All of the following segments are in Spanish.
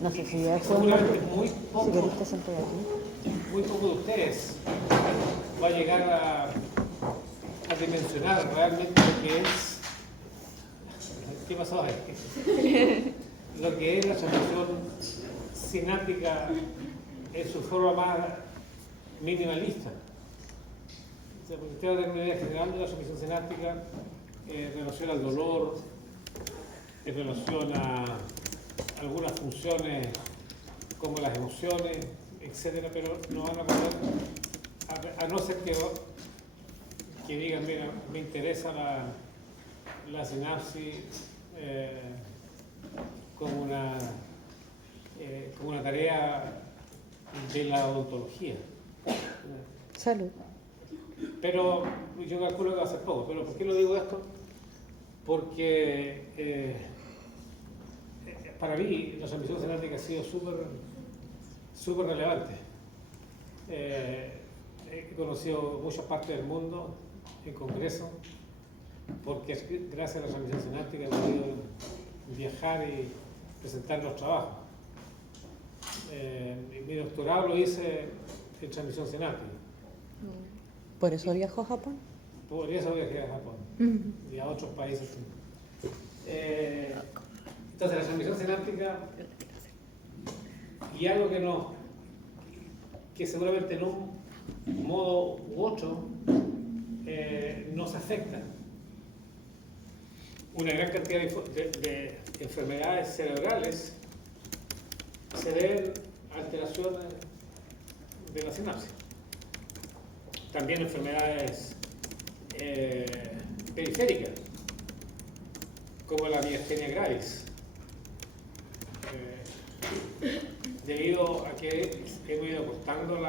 No sé si es seguramente si querés te senté aquí. muy poco de ustedes va a llegar a dimensionar realmente lo que es. ¿Qué pasó ahí? Lo que es la transmisión sináptica en su forma más minimalista. O sea, porque usted va a tener una idea general de la transmisión sináptica en relación al dolor, en relación a algunas funciones como las emociones, etcétera, pero no van a poder, a no ser que digan, mira, me interesa la sinapsis como una tarea de la odontología. Salud. Pero yo calculo que va a ser poco. ¿Pero por qué lo digo esto? Porque para mí la transmisión sináptica ha sido súper relevante. He conocido muchas partes del mundo en congreso, porque gracias a la transmisión sináptica he podido viajar y presentar los trabajos. Mi doctorado lo hice en transmisión sináptica. ¿Por eso viajó a Japón? Por eso viajé a Japón y a otros países. Entonces la transmisión sináptica y algo que seguramente en un modo u otro nos afecta. Una gran cantidad de enfermedades cerebrales se deben a alteraciones de la sinapsis. También enfermedades periféricas, como la miastenia gravis, debido a que hemos ido cortando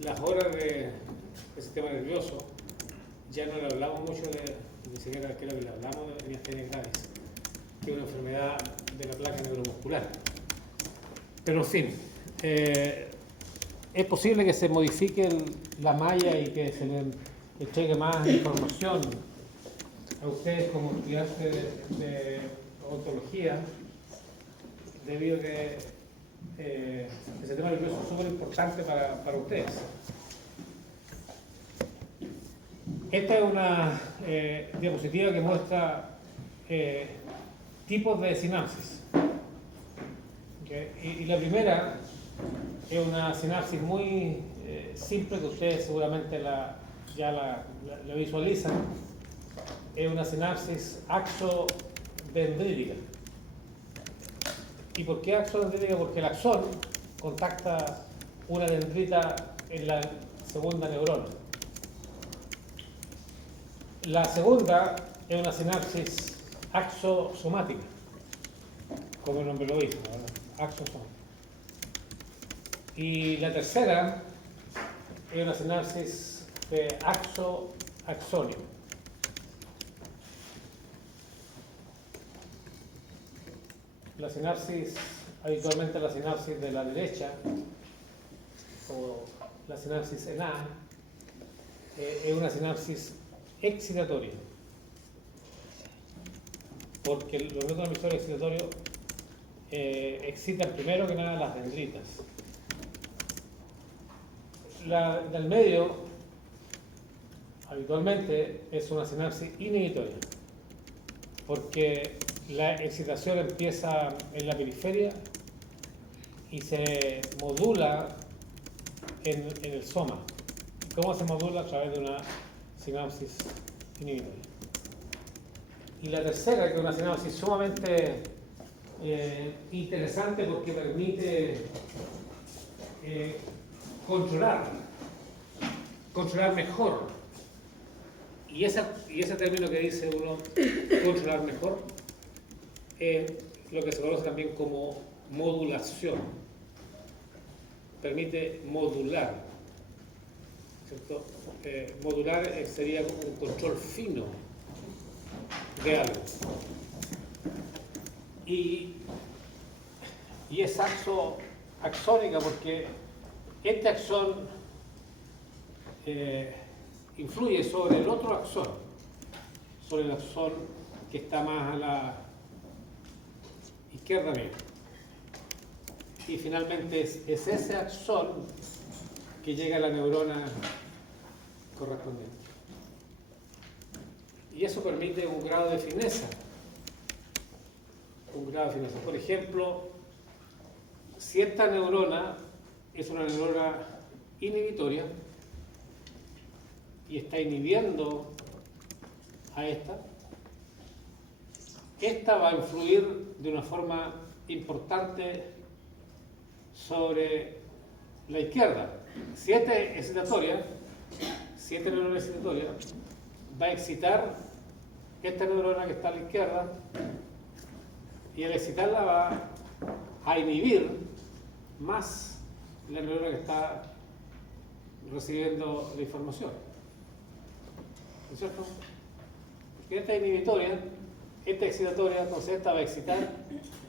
las horas del sistema nervioso. Ya no le hablamos mucho ni siquiera creo que le hablamos de miastenia gravis, que es una enfermedad de la placa neuromuscular. Pero en fin, es posible que se modifique la malla y que se le entregue más información a ustedes como estudiantes de odontología, debido a que el sistema nervioso es súper importante para ustedes. Esta es una diapositiva que muestra tipos de sinapsis. ¿Okay? Y la primera es una sinapsis muy simple que ustedes seguramente ya la visualizan. Es una sinapsis axodendrítica. ¿Y por qué axodendrítica? Porque el axón contacta una dendrita en la segunda neurona. La segunda es una sinapsis axosomática, como el nombre lo dice, ¿verdad? Axosomática. Y la tercera es una sinapsis axónica. La sinapsis, habitualmente la sinapsis de la derecha, o la sinapsis en A, es una sinapsis excitatoria, porque los neurotransmisores excitatorios excitan primero que nada las dendritas. La del medio habitualmente es una sinapsis inhibitoria, porque la excitación empieza en la periferia y se modula en el soma. ¿Cómo se modula? A través de una sinapsis inhibitoria. Y la tercera, que es una sinapsis sumamente interesante porque permite controlar mejor. Y ese término que dice uno, controlar mejor, es lo que se conoce también como modulación. Permite modular, ¿cierto? Modular sería un control fino de algo. Y es axónica porque este axón influye sobre el otro axón, sobre el axón que está más a la izquierda media. Y finalmente es ese axón que llega a la neurona correspondiente. Y eso permite un grado de fineza. Por ejemplo, si esta neurona es una neurona inhibitoria y está inhibiendo a esta va a influir de una forma importante sobre la izquierda. Si esta neurona excitatoria va a excitar esta neurona que está a la izquierda y al excitarla va a inhibir más la neurona que está recibiendo la información. ¿No es cierto? Porque esta es inhibitoria, esta es excitatoria, entonces esta va a excitar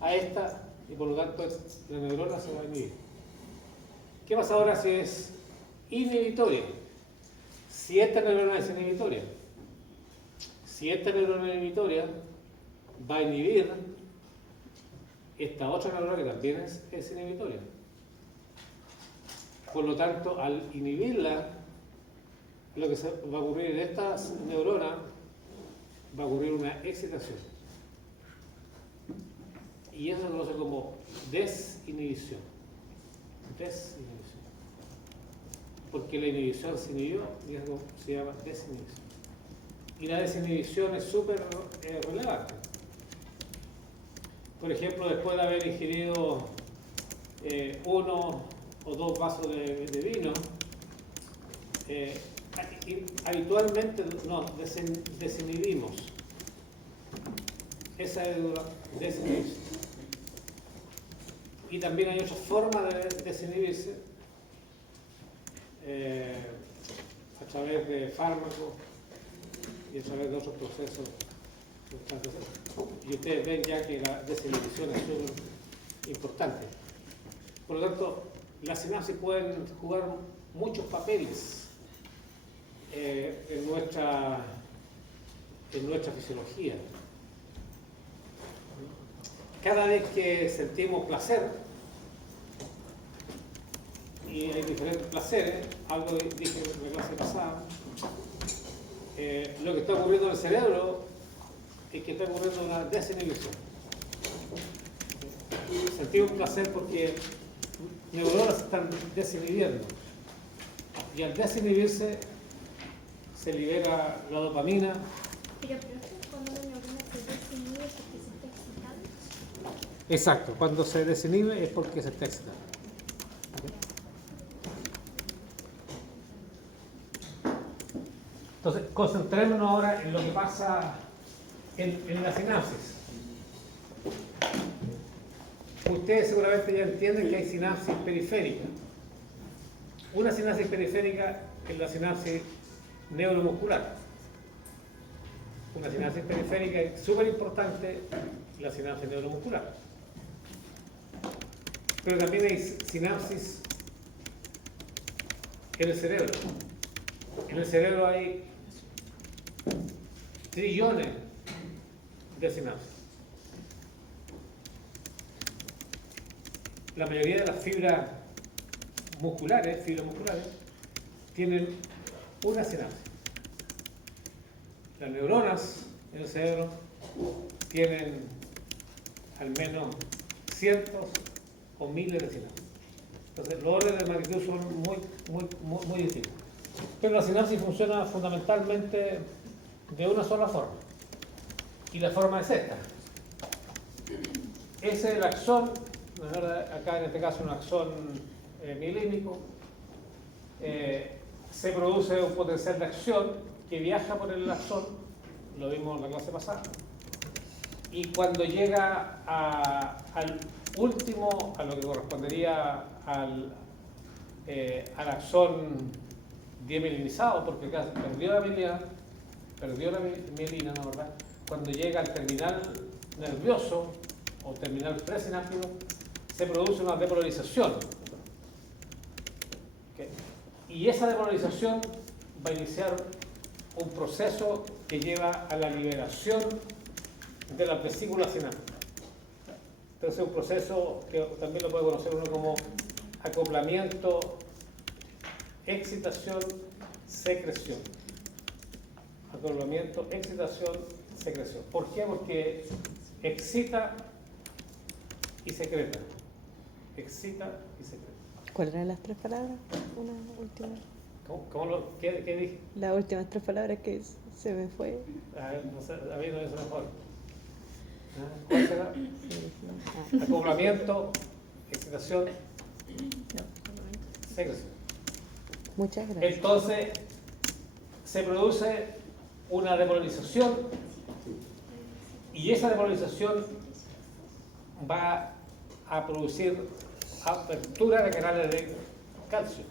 a esta y por lo tanto la neurona se va a inhibir. ¿Qué pasa ahora si es inhibitoria? Si esta neurona es inhibitoria, va a inhibir esta otra neurona que también es inhibitoria. Por lo tanto, al inhibirla, lo que va a ocurrir en esta neurona va a ocurrir una excitación. Y eso se conoce como desinhibición. Porque la inhibición se inhibió y eso se llama desinhibición. Y la desinhibición es súper relevante. Por ejemplo, después de haber ingerido 1 o 2 vasos de vino, habitualmente nos desinhibimos. Esa es la desinhibición. Y también hay otras formas de desinhibirse a través de fármacos y a través de otros procesos. Y ustedes ven ya que la desinhibición es súper importante. Por lo tanto, las sinapsis pueden jugar muchos papeles en nuestra fisiología. Cada vez que sentimos placer, y hay diferentes placeres, algo dije en la clase pasada, lo que está ocurriendo en el cerebro es que está ocurriendo una desinhibición. Sentimos placer porque neuronas se están desinhibiendo. Y al desinhibirse se libera la dopamina. Pero cuando una neurona se desinhibe es porque se está excitando. Exacto, cuando se desinhibe es porque se está excitando. Entonces, concentrémonos ahora en lo que pasa en la sinapsis. Ustedes seguramente ya entienden que hay sinapsis periférica. Una sinapsis periférica es la sinapsis neuromuscular. Una sinapsis periférica es súper importante, la sinapsis neuromuscular. Pero también hay sinapsis en el cerebro. En el cerebro hay trillones de sinapsis. La mayoría de las fibras musculares, tienen una sinapsis. Las neuronas en el cerebro tienen al menos cientos o miles de sinapsis. Entonces, los órdenes de magnitud son muy distintos. Pero la sinapsis funciona fundamentalmente de una sola forma. Y la forma es esta. Ese es el axón, acá en este caso un axón milímico. Se produce un potencial de acción que viaja por el axón, lo vimos en la clase pasada. Y cuando llega al último, a lo que correspondería al axón diemelinizado, porque acá perdió la mielina, ¿no, verdad? Cuando llega al terminal nervioso o terminal presináptico, se produce una depolarización. ¿Okay? Y esa depolarización va a iniciar un proceso que lleva a la liberación de las vesículas sinápticas. Entonces un proceso que también lo puede conocer uno como acoplamiento, excitación, secreción. Acoplamiento, excitación, secreción. ¿Por qué? Porque excita y secreta. Excita y secreta. ¿Cuáles eran las tres palabras? Una última. ¿Qué dije? Las últimas tres palabras que se me fue. No sé, a mí no es mejor. ¿Cuál será? Ah, Acoplamiento, excitación, secreción. muchas gracias. Entonces, se produce una depolarización y esa depolarización va a producir apertura de canales de calcio.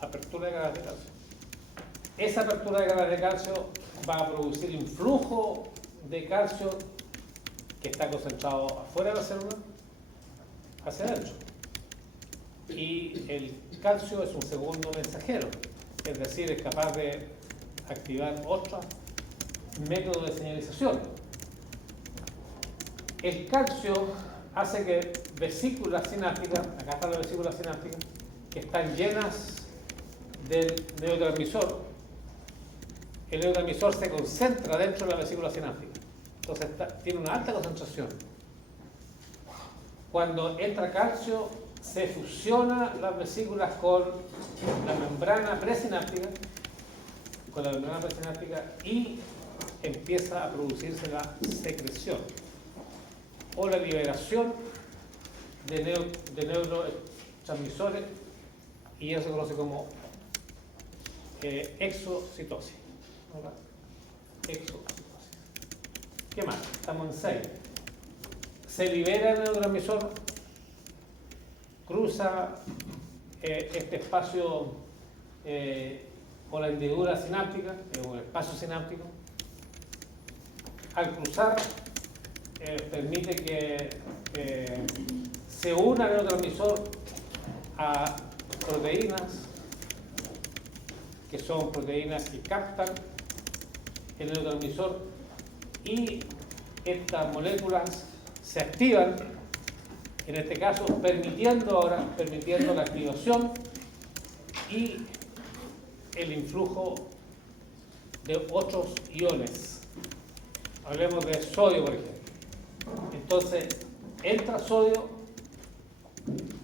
Apertura de canales de calcio. Esa apertura de canales de calcio va a producir influjo de calcio que está concentrado afuera de la célula hacia adentro. Y el calcio es un segundo mensajero, es decir, es capaz de activar otros métodos de señalización. El calcio hace que vesículas sinápticas, acá están las vesículas sinápticas, que están llenas del neurotransmisor. El neurotransmisor se concentra dentro de la vesícula sináptica, entonces tiene una alta concentración. Cuando entra calcio, se fusiona las vesículas con la membrana presináptica, y empieza a producirse la secreción o la liberación de neurotransmisores, y eso se conoce como exocitosis. ¿Verdad? Exocitosis. ¿Qué más? Estamos en 6. Se libera el neurotransmisor, cruza este espacio o la hendidura sináptica, o el espacio sináptico. Al cruzar, permite que se una el neurotransmisor a proteínas, que son proteínas que captan el neurotransmisor, y estas moléculas se activan, en este caso permitiendo la activación y el influjo de otros iones. Hablemos de sodio, por ejemplo. Entonces, entra sodio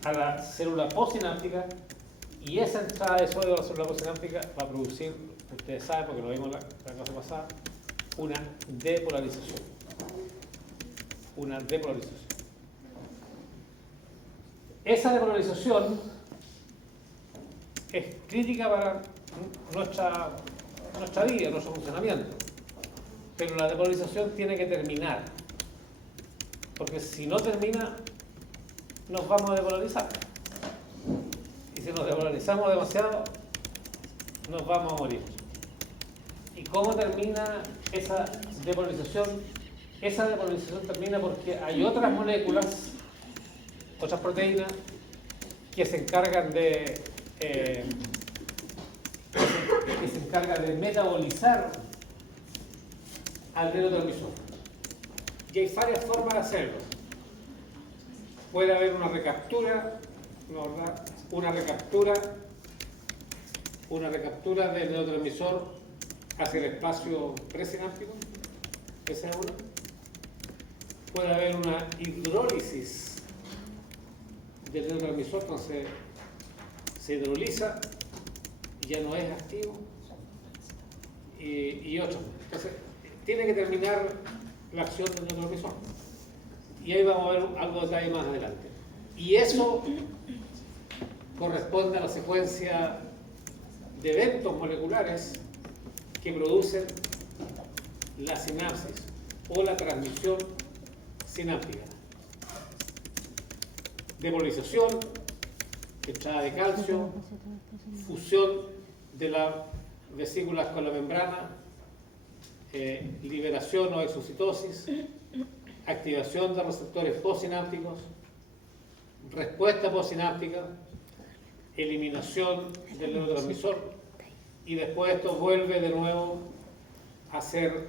a la célula postsináptica, y esa entrada de sodio a la célula postsináptica va a producir, ustedes saben porque lo vimos la clase pasada, una depolarización. Una depolarización. Esa depolarización es crítica para nuestra vida, nuestro funcionamiento. Pero la depolarización tiene que terminar, porque si no termina, nos vamos a depolarizar. Y si nos depolarizamos demasiado, nos vamos a morir. ¿Y cómo termina esa depolarización? Esa depolarización termina porque hay otras moléculas, otras proteínas, que se encargan de metabolizar al neurotransmisor. Y hay varias formas de hacerlo. Puede haber una recaptura, una recaptura del neurotransmisor hacia el espacio presináptico, esa es una. Puede haber una hidrólisis del neurotransmisor, entonces se hidroliza y ya no es activo, y otro. Entonces, tiene que terminar la acción del neurotransmisor. Y ahí vamos a ver algo de detalle más adelante. Y eso corresponde a la secuencia de eventos moleculares que producen la sinapsis o la transmisión sináptica. Depolarización, entrada de calcio, fusión de las vesículas con la membrana, liberación o exocitosis, activación de receptores postsinápticos, respuesta postsináptica, eliminación del neurotransmisor, y después esto vuelve de nuevo a ser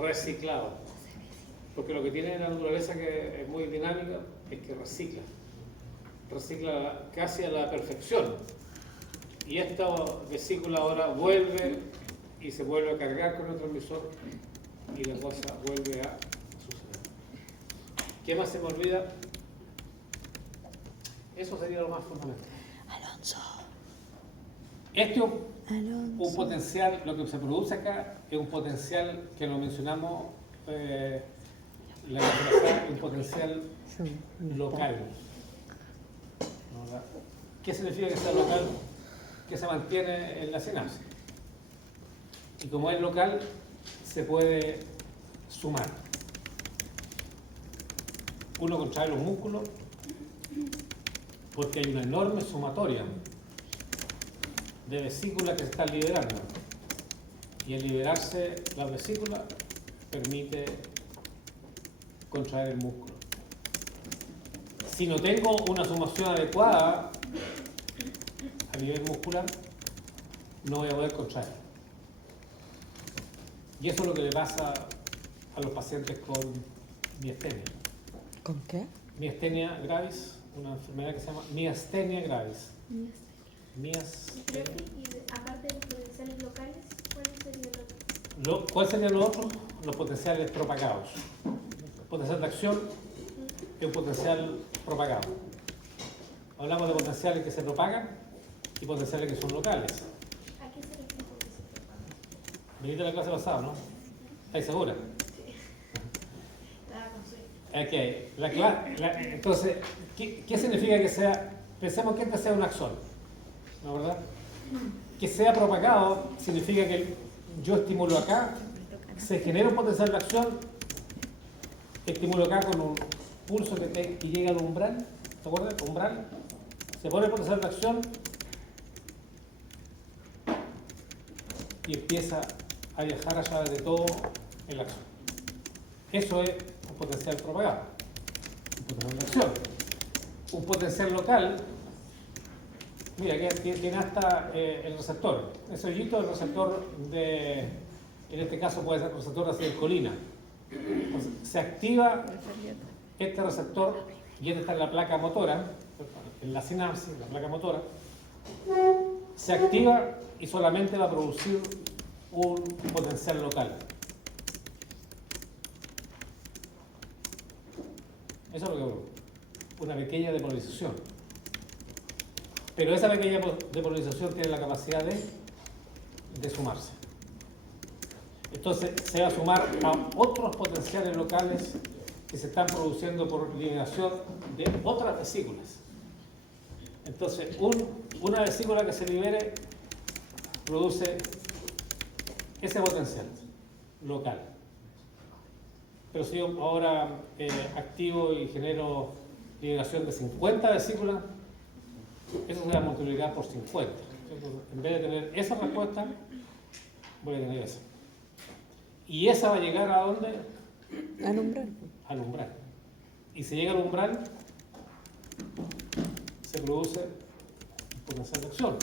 reciclado. Porque lo que tiene la naturaleza, que es muy dinámica, es que recicla casi a la perfección. Y esta vesícula ahora vuelve y se vuelve a cargar con el transmisor y la cosa vuelve a suceder. ¿Qué más se me olvida? Eso sería lo más fundamental. Alonso. Este es un Alonso. potencial, lo que se produce acá es un potencial que lo mencionamos la vez pasada, un potencial local. ¿Verdad? ¿Qué significa que sea local? Que se mantiene en la sinapsis. Y como es local, se puede sumar. Uno contrae los músculos porque hay una enorme sumatoria de vesículas que se están liberando. Y al liberarse las vesículas permite contraer el músculo. Si no tengo una sumación adecuada a nivel muscular, no voy a poder contraer. Y eso es lo que le pasa a los pacientes con miastenia. ¿Con qué? Miastenia gravis, una enfermedad que se llama miastenia gravis. Creo que, aparte de los potenciales locales, ¿cuál sería el otro? ¿Cuál sería lo otro? Los potenciales propagados. Potencial de acción es un potencial propagado. Hablamos de potenciales que se propagan y potenciales que son locales. ¿A qué se refiere con que se propaga? Viniste a la clase pasada, ¿no? ¿Estáis segura? Estaba con sueño. Entonces, ¿qué significa que sea? Pensemos que este sea un axón, ¿no es verdad? Que sea propagado significa que yo estimulo acá, se genera un potencial de acción, estimulo acá con un pulso que llega al umbral, ¿te acuerdas? Umbral, se pone el potencial de acción y empieza a viajar a través de todo el axón. Eso es un potencial propagado, un potencial de acción. Un potencial local, mira, que tiene hasta el receptor. Ese hoyito es el receptor de, en este caso puede ser el receptor de acetilcolina. Entonces, se activa este receptor y este está en la placa motora, en la sinapsis, la placa motora. Se activa y solamente va a producir un potencial local. Eso es lo que ocurre. Una pequeña depolarización. Pero esa pequeña depolarización tiene la capacidad de sumarse. Entonces se va a sumar a otros potenciales locales que se están produciendo por liberación de otras vesículas. Entonces una vesícula que se libere produce ese potencial local. Pero si yo ahora activo y genero liberación de 50 vesículas, eso se va a multiplicar por 50. Entonces, en vez de tener esa respuesta, voy a tener esa. Y esa va a llegar a ¿dónde? Al umbral. Al umbral. Y si llega al umbral, se produce un potencial de acción.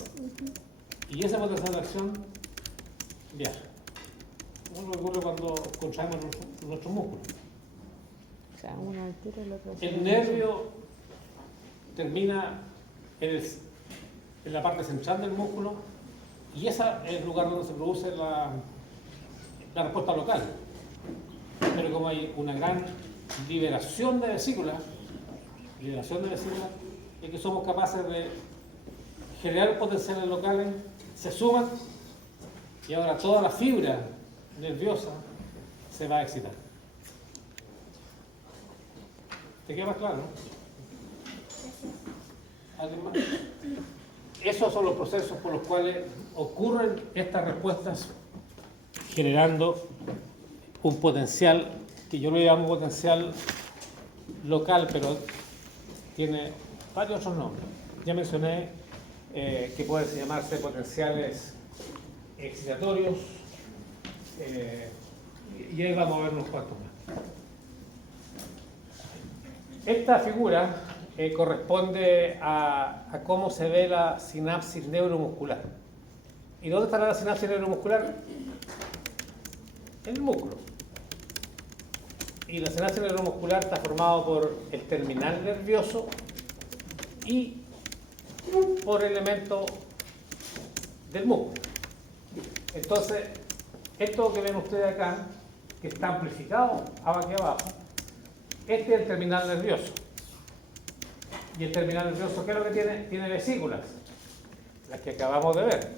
Y ese potencial de acción viaja. Eso es lo que ocurre cuando contraemos nuestros músculos. O sea, una altura y la otra. El nervio termina en la parte central del músculo y ese es el lugar donde se produce la respuesta local. Pero como hay una gran liberación de vesículas, es que somos capaces de generar potenciales locales, se suman y ahora toda la fibra nerviosa se va a excitar. ¿Te queda más claro? ¿Alguien más? Esos son los procesos por los cuales ocurren estas respuestas, generando un potencial que yo lo llamo potencial local, pero tiene varios otros nombres. Ya mencioné que pueden llamarse potenciales excitatorios, y ahí vamos a ver unos cuantos más. Esta figura corresponde a cómo se ve la sinapsis neuromuscular. ¿Y dónde estará la sinapsis neuromuscular? En el músculo. Y la sinapsis neuromuscular está formado por el terminal nervioso y por elementos del músculo. Entonces, esto que ven ustedes acá, que está amplificado aquí abajo, este es el terminal nervioso. Y el terminal nervioso, ¿qué es lo que tiene? Tiene vesículas, las que acabamos de ver.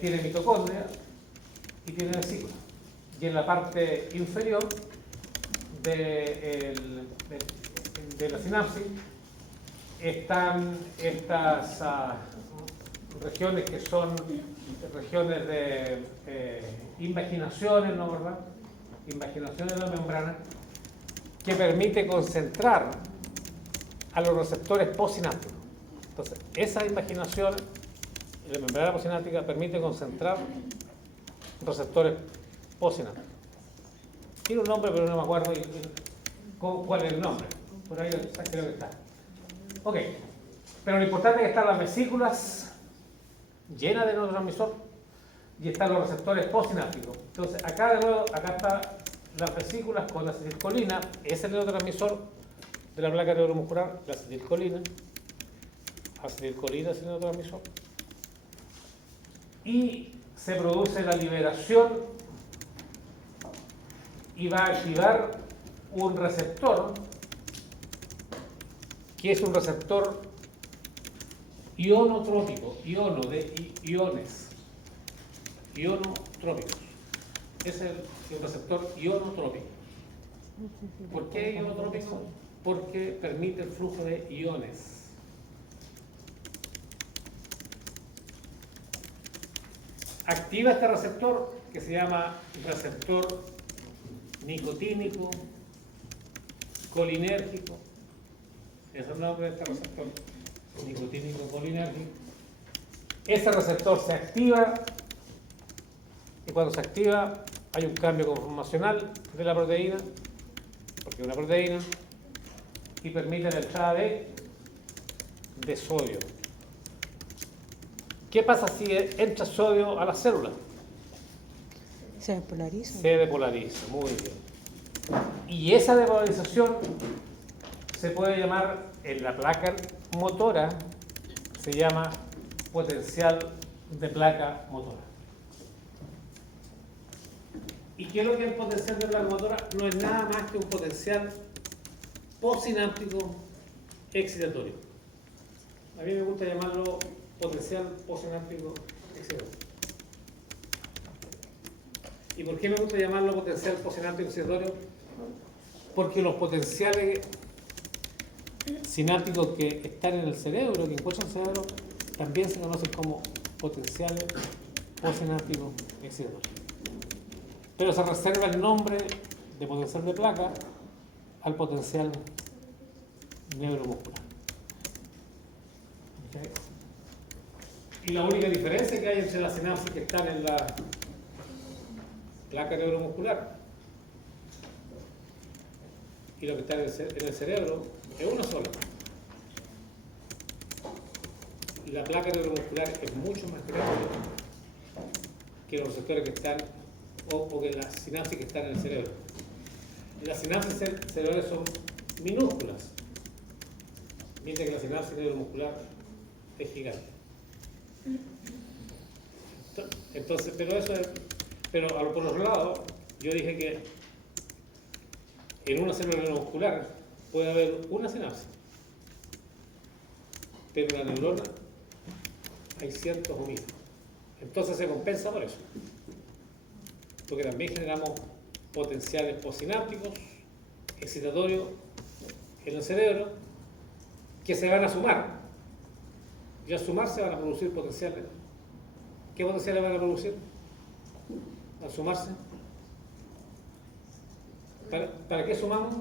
Tiene mitocondria y tiene vesículas. Y en la parte inferior de la sinapsis están estas regiones que son regiones de invaginaciones, ¿no, verdad? Invaginaciones de la membrana, que permite concentrar a los receptores postsinápticos. Entonces, esa invaginación en la membrana postsináptica permite concentrar receptores postsinápticos. Tiene un nombre, pero no me acuerdo cuál es el nombre. Por ahí creo que está. Ok, pero lo importante es que están las vesículas llenas de neurotransmisor y están los receptores postsinápticos. Entonces, acá de nuevo, acá están las vesículas con la acetilcolina, es el neurotransmisor de la placa neuromuscular, la acetilcolina. Acetilcolina es el neurotransmisor. Y se produce la liberación y va a activar un receptor que es un receptor ionotrópico, iono de iones, ionotrópicos. Es el receptor ionotrópico. ¿Por qué ionotrópico? Porque permite el flujo de iones. Activa este receptor que se llama receptor nicotínico colinérgico. Ese es el nombre de este receptor, nicotínico colinérgico. Ese receptor se activa y cuando se activa hay un cambio conformacional de la proteína, porque es una proteína, y permite la entrada de sodio. ¿Qué pasa si entra sodio a la célula? Se despolariza. Se depolariza, muy bien. Y esa depolarización se puede llamar, en la placa motora, se llama potencial de placa motora. ¿Y qué es lo que es el potencial de placa motora? No es nada más que un potencial postsináptico excitatorio. A mí me gusta llamarlo potencial postsináptico excitatorio. ¿Y por qué me gusta llamarlo potencial postsináptico excitatorio? Porque los potenciales sinápticos que están en el cerebro, que encuentran el cerebro, también se conocen como potenciales postsinápticos excitatorios. Pero se reserva el nombre de potencial de placa al potencial neuromuscular. ¿Okay? Y la única diferencia que hay entre las sinapsis que están en la placa neuromuscular y lo que está en el cerebro es una sola. Y la placa neuromuscular es mucho más grande que los receptores que están o que las sinapsis que están en el cerebro. Las sinapsis cerebrales son minúsculas, mientras que la sinapsis neuromuscular es gigante. Entonces, pero por otro lado, yo dije que en una célula neuromuscular puede haber una sinapsis, pero en la neurona hay cientos o miles. Entonces se compensa por eso, porque también generamos potenciales postsinápticos, excitatorios en el cerebro, que se van a sumar. Y al sumarse van a producir potenciales. ¿Qué potenciales van a producir? Al sumarse. ¿Para qué sumamos?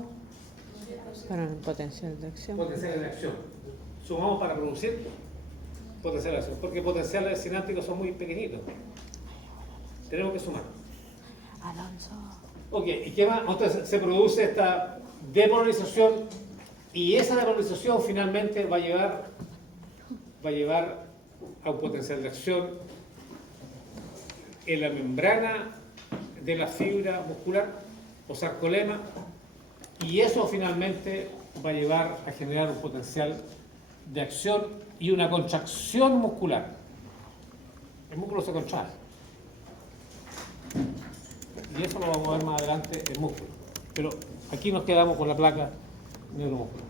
Para el potencial de acción. Potenciales de acción. Sumamos para producir potenciales de acción, porque potenciales sinápticos son muy pequeñitos. Tenemos que sumar. Alonso. Ok, ¿y qué más? Entonces se produce esta depolarización y esa depolarización finalmente va a llevar a un potencial de acción en la membrana de la fibra muscular o sarcolema, y eso finalmente va a llevar a generar un potencial de acción y una contracción muscular. El músculo se contrae. Y eso lo vamos a ver más adelante en músculo. Pero aquí nos quedamos con la placa neuromuscular.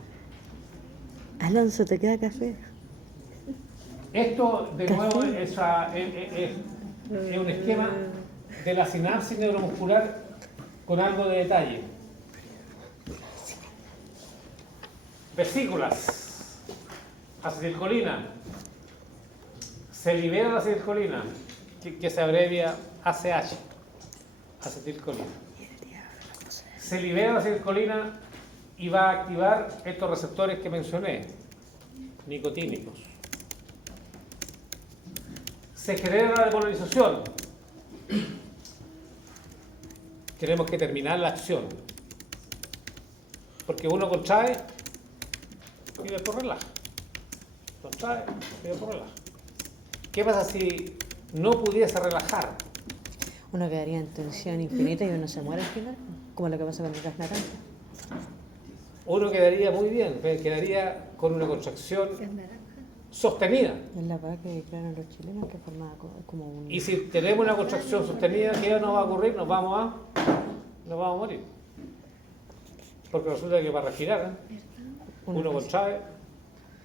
Alonso, ¿te queda café? Esto, de nuevo, es un esquema de la sinapsis neuromuscular con algo de detalle. Vesículas, acetilcolina. Se libera la acetilcolina, que se abrevia ACH, acetilcolina. Se libera la acetilcolina y va a activar estos receptores que mencioné, nicotínicos. Se genera la depolarización. Tenemos que terminar la acción. Porque uno contrae y después relaja. Contrae y después relaja. ¿Qué pasa si no pudiese relajar? Uno quedaría en tensión infinita y uno se muere al final, como lo que pasa con el gas naranja. Uno quedaría muy bien, quedaría con una contracción Es naranja. sostenida. Es la paz que declararon los chilenos que formaba como un... Y si tenemos una contracción sostenida, ¿qué nos va a ocurrir? Nos vamos a morir. Porque resulta que para respirar, uno contrae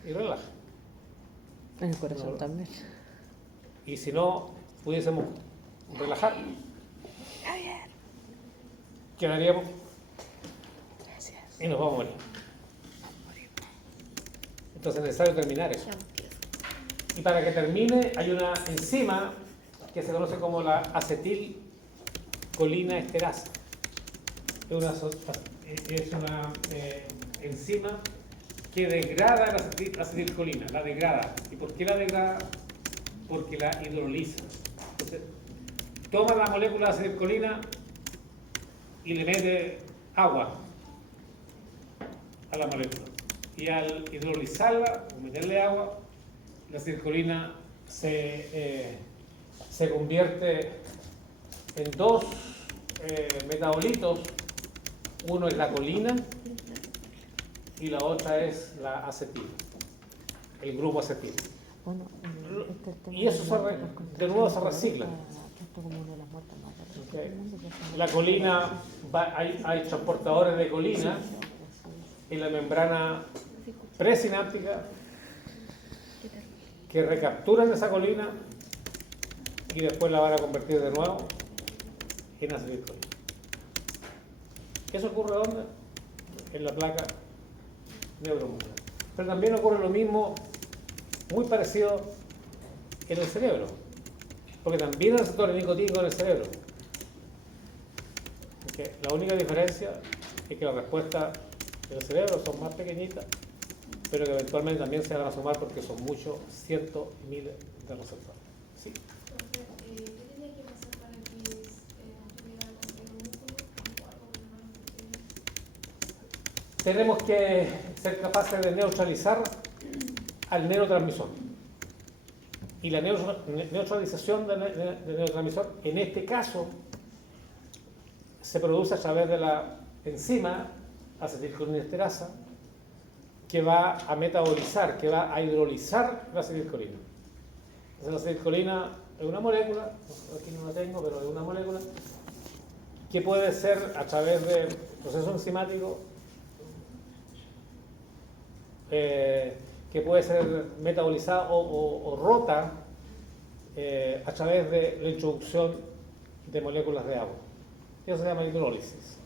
y relaja. En el corazón No. también. Y si no pudiésemos relajar, quedaríamos y nos vamos a morir. Entonces es necesario terminar eso. Y para que termine hay una enzima que se conoce como la acetilcolina esterasa. Es una enzima que degrada la acetilcolina, la degrada. ¿Y por qué la degrada? Porque la hidroliza. Entonces, toma la molécula de acetilcolina y le mete agua a la molécula. Y al hidrolizarla, o meterle agua, la acetilcolina se convierte en dos metabolitos. Uno es la colina y la otra es la acetil, el grupo acetil. Bueno, este es el tema Y eso de nuevo se recicla. Esto como una de las muertes más raras. Okay. La colina, hay transportadores de colina en la membrana presináptica que recapturan esa colina y después la van a convertir de nuevo en acetilcolina. ¿Eso ocurre dónde? En la placa neuromuscular. Pero también ocurre lo mismo, muy parecido en el cerebro, porque también hay receptores nicotínicos en el cerebro. Okay. La única diferencia es que las respuestas del cerebro son más pequeñitas, pero que eventualmente también se van a sumar porque son muchos, cientos y miles de receptores. ¿Sí? ¿Qué tenía que pasar para que tuviera algún músculo o algo que no funcione? Tenemos que ser capaces de neutralizar al neurotransmisor. Y la neutralización del neurotransmisor, en este caso, se produce a través de la enzima acetilcolina esterasa, que va a metabolizar, que va a hidrolizar la acetilcolina. Entonces, la acetilcolina es una molécula, aquí no la tengo, pero es una molécula, que puede ser a través del proceso enzimático, que puede ser metabolizada o rota a través de la introducción de moléculas de agua. Eso se llama hidrólisis.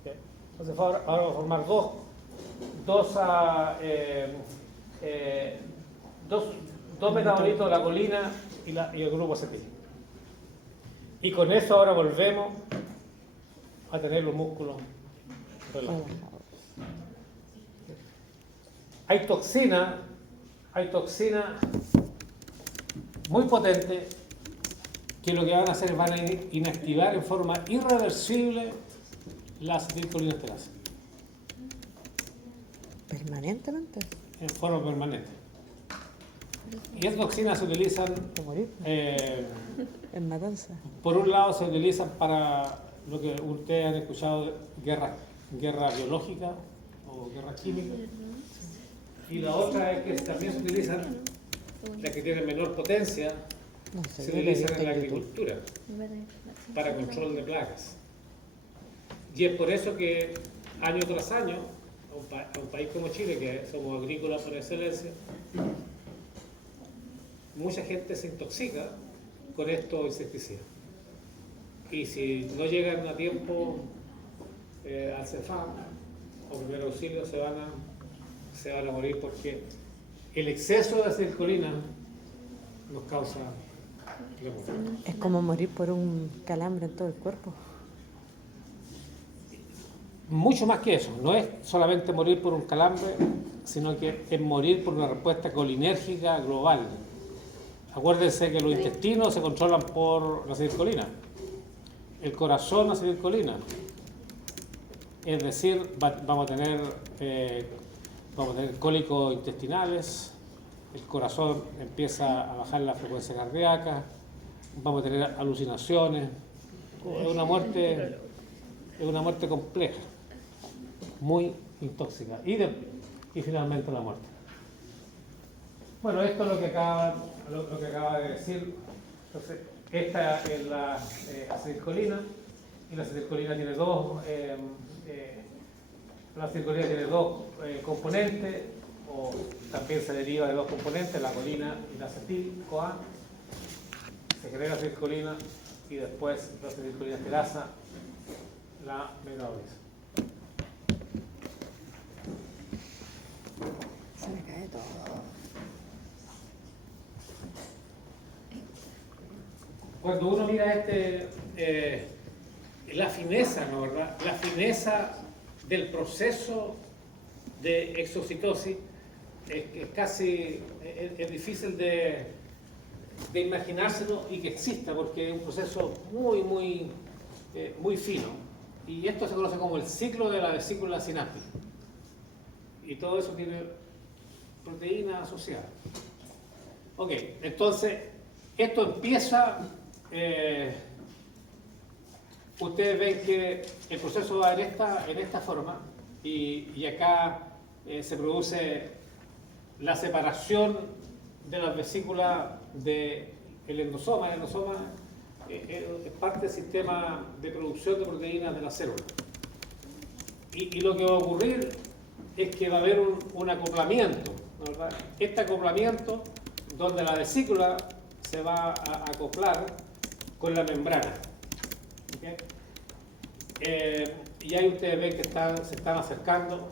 ¿Okay? Entonces ahora vamos a formar dos metabolitos, la colina y el grupo acetil. Y con eso ahora volvemos a tener los músculos relajados. Hay toxina muy potente que lo que van a hacer es van a inactivar en forma irreversible la acetilcolina esterasa. ¿Permanentemente? En forma permanente. Y esas toxinas se utilizan, ¿De morir? En matanza. por un lado se utilizan para lo que ustedes han escuchado, guerra biológica o guerra química. Y la otra es que también se utilizan, las que tienen menor potencia, No sé, se yo lo he utilizan visto en la en YouTube. agricultura para control de plagas. Y es por eso que año tras año, a un país como Chile, que somos agrícolas por excelencia, mucha gente se intoxica con estos insecticidas. Y si no llegan a tiempo al CEFAM o primer auxilio, se van a morir, porque el exceso de acetilcolina nos causa la muerte. Es como morir por un calambre en todo el cuerpo. Mucho más que eso, no es solamente morir por un calambre, sino que es morir por una respuesta colinérgica global. Acuérdense que los intestinos se controlan por la acetilcolina, el corazón la acetilcolina. Es decir, vamos a tener cólicos intestinales, el corazón empieza a bajar la frecuencia cardíaca, vamos a tener alucinaciones. Es una muerte compleja, muy intóxica, y finalmente la muerte. Bueno, esto es lo que acaba de decir. Entonces, esta es la acetilcolina, y la acetilcolina tiene dos componentes, o también se deriva de dos componentes, la colina y la acetil-CoA. Se genera acetilcolina y después la acetilcolina estilasa la metaboliza. Se me cae todo. Cuando uno mira la fineza, ¿no, verdad? La fineza del proceso de exocitosis es casi difícil de imaginárselo y que exista, porque es un proceso muy fino. Y esto se conoce como el ciclo de la vesícula sináptica. Y todo eso tiene proteína asociada. Ok, entonces, esto empieza, ustedes ven que el proceso va en esta forma, y acá se produce la separación de las vesículas del endosoma. El endosoma es parte del sistema de producción de proteínas de la célula. Y lo que va a ocurrir es que va a haber un acoplamiento, ¿verdad? Este acoplamiento, donde la vesícula se va a acoplar con la membrana. ¿Okay? Y ahí ustedes ven que se están acercando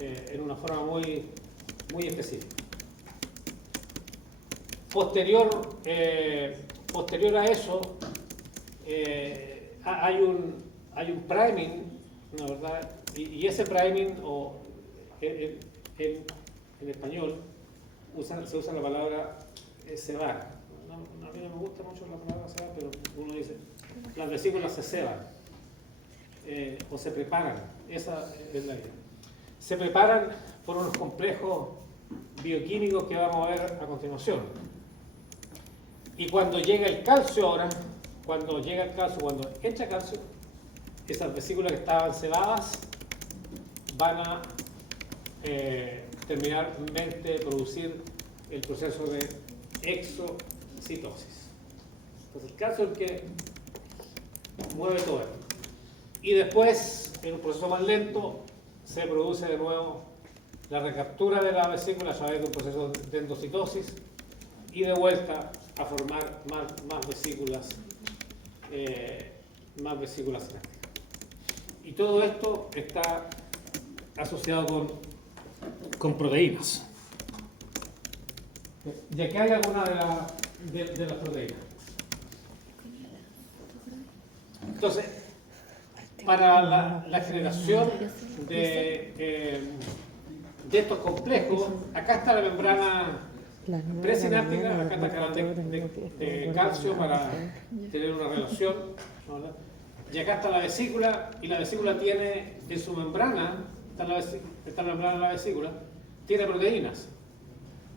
en una forma muy específica. Posterior a eso, hay un priming, ¿no, verdad? Y ese priming, en español, se usa la palabra cebar. A mí no me gusta mucho la palabra cebar, pero uno dice, las vesículas se ceban o se preparan. Esa es la idea. Se preparan por unos complejos bioquímicos que vamos a ver a continuación. Y cuando llega el calcio ahora, cuando entra calcio, esas vesículas que estaban cebadas van a terminalmente producir el proceso de exocitosis. Entonces el calcio es el que mueve todo esto. Y después, en un proceso más lento, se produce de nuevo la recaptura de la vesícula a través de un proceso de endocitosis y de vuelta a formar más vesículas sinápticas. Y todo esto está asociado con proteínas. Y aquí hay algunas de las proteínas. Entonces, para la generación de estos complejos, acá está la membrana presináptica, acá está el canal de calcio para tener una relación, ¿verdad? Y acá está la vesícula, y la vesícula tiene en su membrana, está la membrana de la vesícula, tiene proteínas.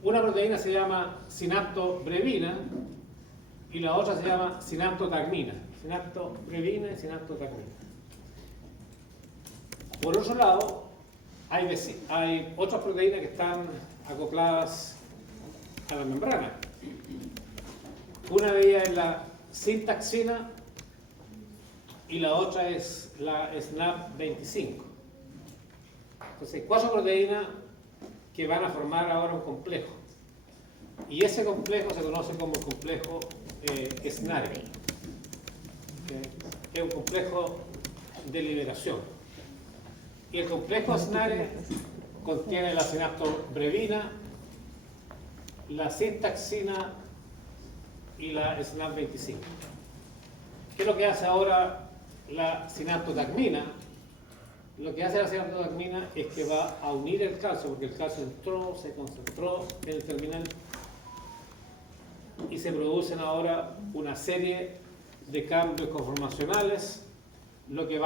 Una proteína se llama sinaptobrevina y la otra se llama sinaptotagmina. sinaptobrevina y sinaptotacmina. Por otro lado, hay otras proteínas que están acopladas a la membrana. Una de ellas es la sintaxina y la otra es la SNAP25. Entonces hay 4 proteínas que van a formar ahora un complejo. Y ese complejo se conoce como el complejo SNARE, que es un complejo de liberación. Y el complejo SNARE contiene la sinaptobrevina, la sintaxina y la SNAP25. ¿Qué es lo que hace ahora la sinaptotacmina? Lo que hace la sinaptotacmina es que va a unir el calcio, porque el calcio entró, se concentró en el terminal y se producen ahora una serie de cambios conformacionales. Lo que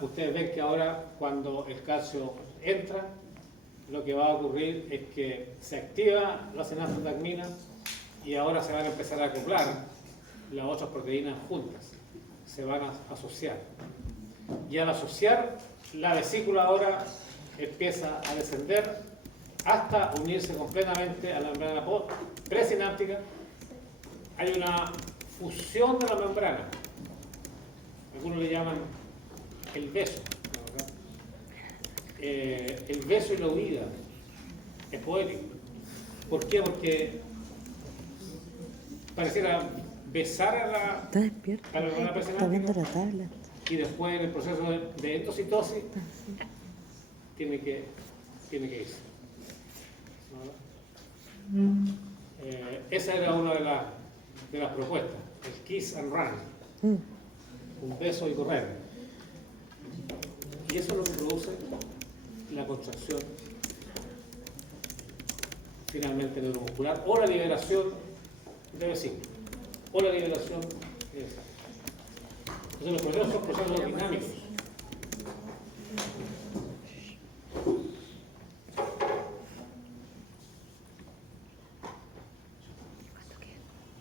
ustedes ven que ahora cuando el calcio entra, lo que va a ocurrir es que se activa la sinaptotacmina y ahora se van a empezar a acoplar las otras proteínas juntas, se van a asociar. Y al asociar, la vesícula ahora empieza a descender hasta unirse completamente a la membrana presináptica. Hay una fusión de la membrana, algunos le llaman el beso, ¿verdad? El beso y la huida es poético. ¿Por qué? Porque pareciera besar Está despierto. a la membrana Está viendo presináptica la tabla. y después en el proceso de endocitosis tiene que irse. ¿No? Esa era una de las propuestas, el kiss and run, un beso y correr. Y eso es lo que produce la contracción finalmente neuromuscular o la liberación de vesícula o la liberación de esa. Entonces los procesos son procesos dinámicos.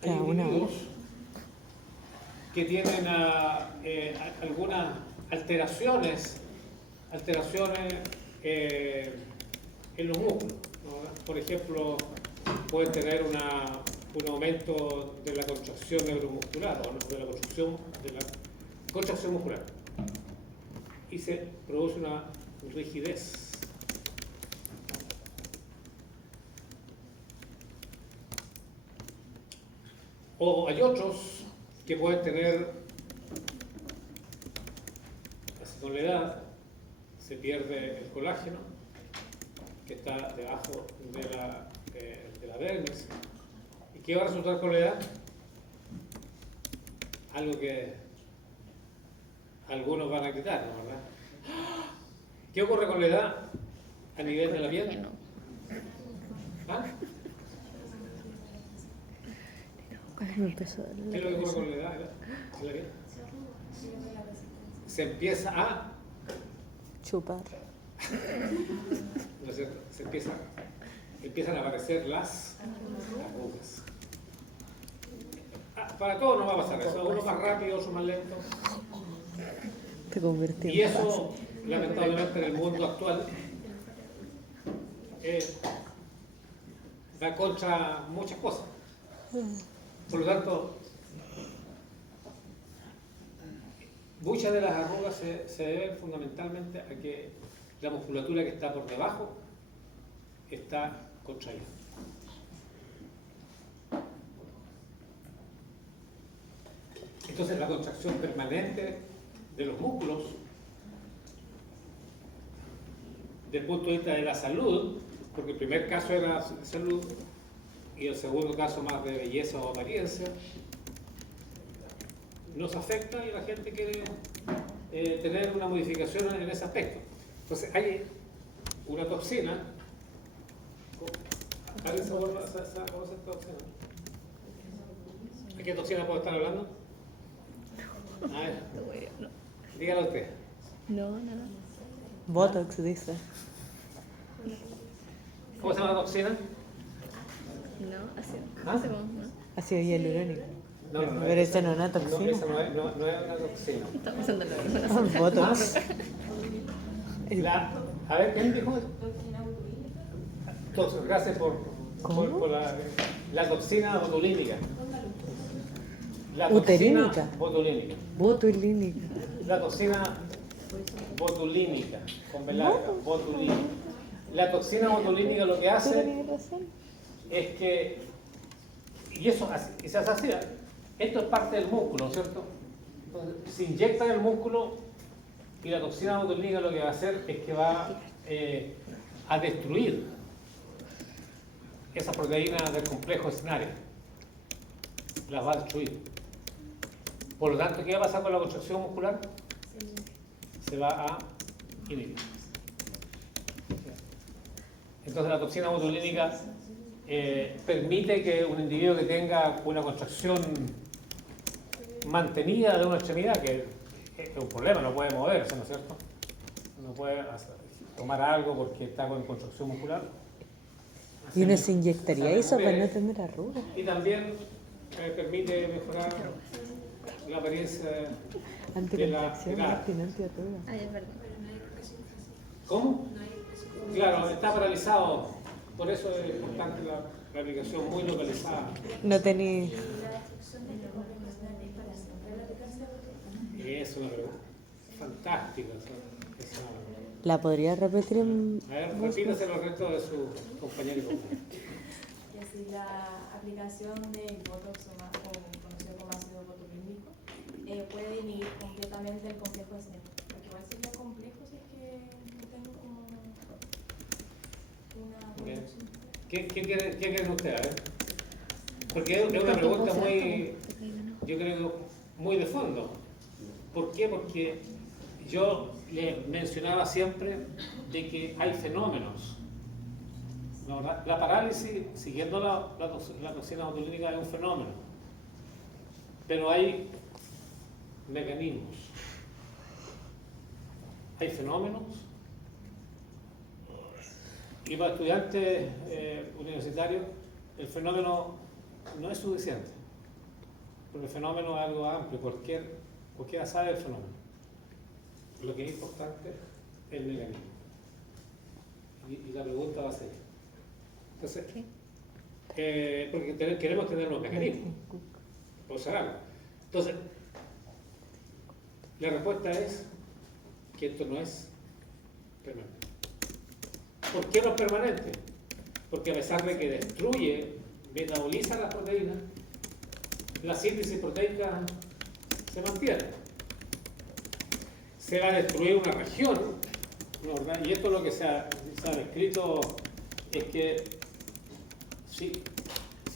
Hay Cada una individuos que tienen algunas alteraciones en los músculos, ¿no? Por ejemplo, pueden tener un aumento de la contracción neuromuscular o de la contracción muscular y se produce una rigidez. O hay otros que pueden tener, con la edad, se pierde el colágeno, que está debajo de la dermis. ¿Y qué va a resultar con la edad? Algo que algunos van a quitar, ¿no? ¿Verdad? ¿Qué ocurre con la edad a nivel de la piel? ¿Ah? Me empezó a doler ¿Qué es la lo que ocurre cabeza. con la edad en la piel? Se empieza a... Chupar. ¿No es cierto? Empiezan a aparecer las arrugas. Para todos no va a pasar eso, uno más rápido, otro más lento. Te convertí Y en eso, lamentablemente, en el mundo actual va contra muchas cosas. Por lo tanto, muchas de las arrugas se deben fundamentalmente a que la musculatura que está por debajo está contraída. Entonces la contracción permanente de los músculos, desde el punto de vista de la salud, porque el primer caso era salud y el segundo caso más de belleza o apariencia, nos afecta y la gente quiere tener una modificación en ese aspecto. Entonces hay una toxina. ¿Alguien se acuerda de esa toxina? ¿De qué toxina puedo estar hablando? A ver, dígalo usted. No, nada. Botox, dice. ¿Cómo se llama la toxina? No, así. ¿Ah? Hacemos, ¿no? Ácido hialurónico. Pero esa no es una No, toxina. esa no es una toxina. Estamos usando lo mismo. Botox. A ver, ¿quién dijo? Gracias ¿Cómo? por la toxina botulínica. La Uterínica. toxina botulínica. Botulínica. La toxina botulínica, con B larga, botulínica. La toxina botulínica lo que hace Tenés razón. es que, y eso y se hace así, esto es parte del músculo, ¿cierto? Entonces, se inyecta en el músculo y la toxina botulínica lo que va a hacer es que va a destruir esas proteínas del complejo escenario. Las va a destruir. Por lo tanto, ¿qué va a pasar con la contracción muscular? Se va a inhibir. Entonces la toxina botulínica permite que un individuo que tenga una contracción mantenida de una extremidad, que es un problema, no puede moverse, ¿no es cierto? No puede tomar algo porque está con contracción muscular. Y uno se inyectaría eso para no recupere. tener arrugas. Y también permite mejorar la apariencia de Anticontracción, la- Martín, antiarruga. Ay, es verdad. ¿Cómo? Claro, está paralizado, por eso es importante la aplicación muy localizada. No tenía. Es una verdad fantástica esa. ¿La podría repetir en A ver, repítase los restos de su compañero y compañera. Y así la aplicación del Botox o conocido como ácido botulínico puede inhibir completamente el complejo escénico. Porque igual sería complejo si es que no tengo como una Bien. producción. ¿Qué quieren ustedes? A ver. Porque es una pregunta muy, yo creo, muy de fondo. ¿Por qué? Porque yo le mencionaba siempre de que hay fenómenos. ¿No? La parálisis, siguiendo la toxina botulínica, es un fenómeno. Pero hay mecanismos. Hay fenómenos. Y para estudiantes universitarios, el fenómeno no es suficiente. Porque el fenómeno es algo amplio, cualquiera sabe el fenómeno. Lo que es importante es el mecanismo. Y la pregunta va a ser: entonces, porque queremos tener los mecanismos, por ser algo. Entonces, la respuesta es que esto no es permanente. ¿Por qué no es permanente? Porque a pesar de que destruye, metaboliza las proteínas, la síntesis proteica se mantiene. Se va a destruir una región, ¿no? ¿Verdad? Y esto es lo que se ha descrito, es que si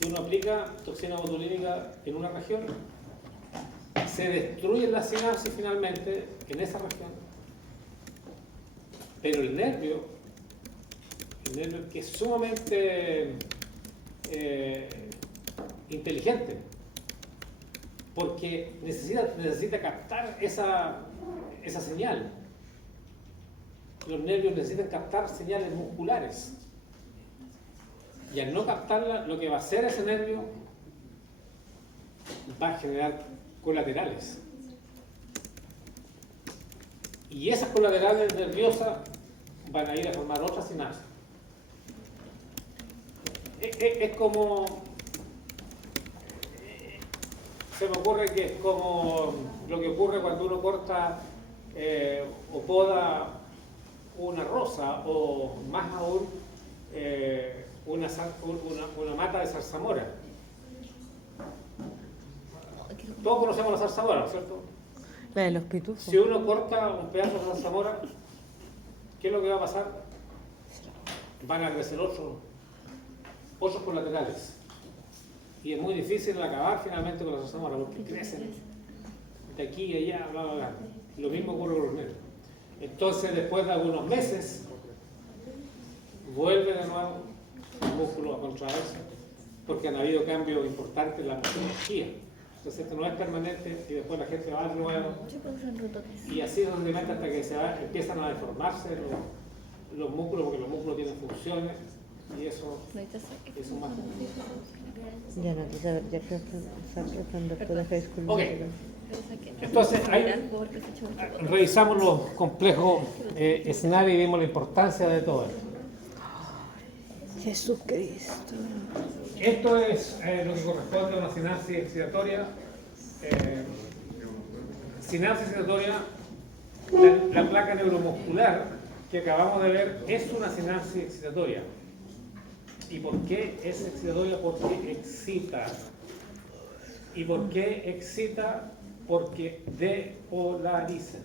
uno aplica toxina botulínica en una región, se destruyen las sinapsis finalmente en esa región, pero el nervio que es sumamente inteligente, porque necesita captar esa señal. Los nervios necesitan captar señales musculares. Y al no captarla, lo que va a hacer ese nervio va a generar colaterales. Y esas colaterales nerviosas van a ir a formar otras sinapsis. Es como, se me ocurre que es como lo que ocurre cuando uno corta o poda una rosa, o más aún una mata de zarzamora. Todos conocemos la zarzamora, ¿cierto? La de los pitufos. Si uno corta un pedazo de zarzamora, ¿qué es lo que va a pasar? Van a crecer otros colaterales. Y es muy difícil acabar finalmente con la zarzamora porque crecen de aquí y allá, bla, bla, bla. Lo mismo ocurre con los nervios. Entonces, después de algunos meses, vuelve de nuevo el músculo a contraerse porque han habido cambios importantes en la morfología. Entonces, esto no es permanente y después la gente va de nuevo. Y así sucesivamente hasta que empiezan a deformarse los músculos, porque los músculos tienen funciones y eso más. Ya no, ya creo que cuando fue de high school. Ok. Entonces, ahí revisamos los complejos escenarios y vimos la importancia de todo esto. Jesucristo. Esto es lo que corresponde a una sinapsis excitatoria. Sinapsis excitatoria, la placa neuromuscular que acabamos de ver es una sinapsis excitatoria. ¿Y por qué es excitatoria? Porque excita. ¿Y por qué excita? Porque depolariza.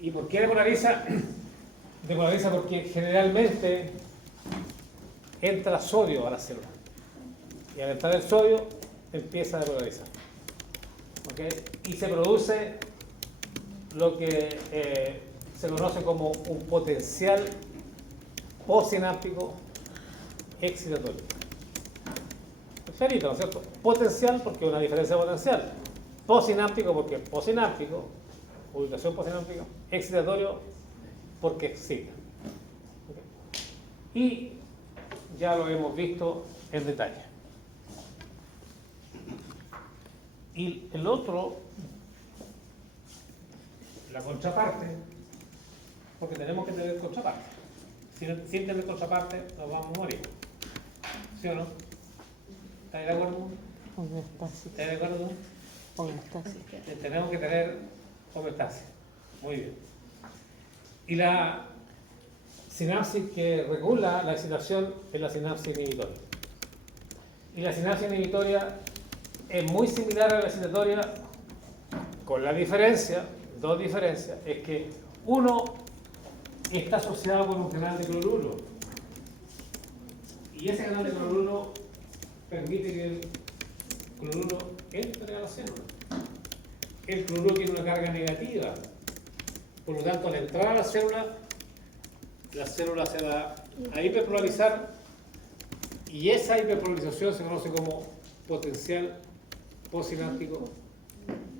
¿Y por qué depolariza? Depolariza porque generalmente entra sodio a la célula. Y al entrar el sodio, empieza a depolarizar. ¿Okay? Y se produce lo que se conoce como un potencial postsináptico excitatorio. Clarito, ¿no es cierto? Potencial porque es una diferencia de potencial. Postsináptico porque postsináptico, ubicación postsináptica. Excitatorio porque excita. ¿Okay? Y ya lo hemos visto en detalle. Y el otro, la contraparte, porque tenemos que tener contraparte. Sin tener contraparte nos vamos a morir. ¿Sí o no? ¿Estáis de acuerdo? Homeostasis. ¿Estáis de acuerdo? Homeostasis. Tenemos que tener homeostasis. Muy bien. Y la sinapsis que regula la excitación es la sinapsis inhibitoria. Y la sinapsis inhibitoria es muy similar a la excitatoria, con la diferencia, dos diferencias, es que uno está asociado con un canal de cloruro. Y ese canal de cloruro permite que el cloruro entre a la célula. El cloruro tiene una carga negativa. Por lo tanto, al entrar a la célula se va a hiperpolarizar y esa hiperpolarización se conoce como potencial postsináptico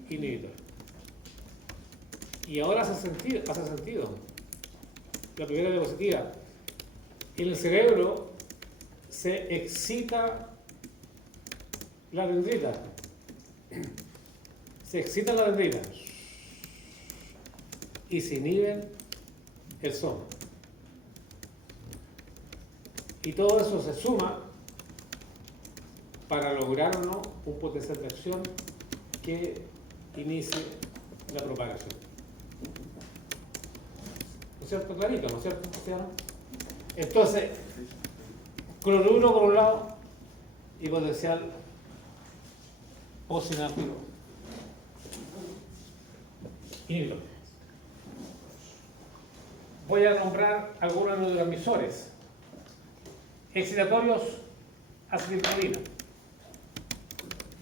inhibitorio. Y ahora hace sentido. La primera diapositiva. En el cerebro se excita la dendrita. Se excita la dendrita. Y se inhiben el soma. Y todo eso se suma para lograr o no un potencial de acción que inicie la propagación. ¿No es cierto? Clarito, ¿no es cierto? ¿Sí o no? Entonces, cloruro por un lado y potencial postsináptico inhibitorio. Voy a nombrar algunos neurotransmisores. Excitatorios, acetilcolina.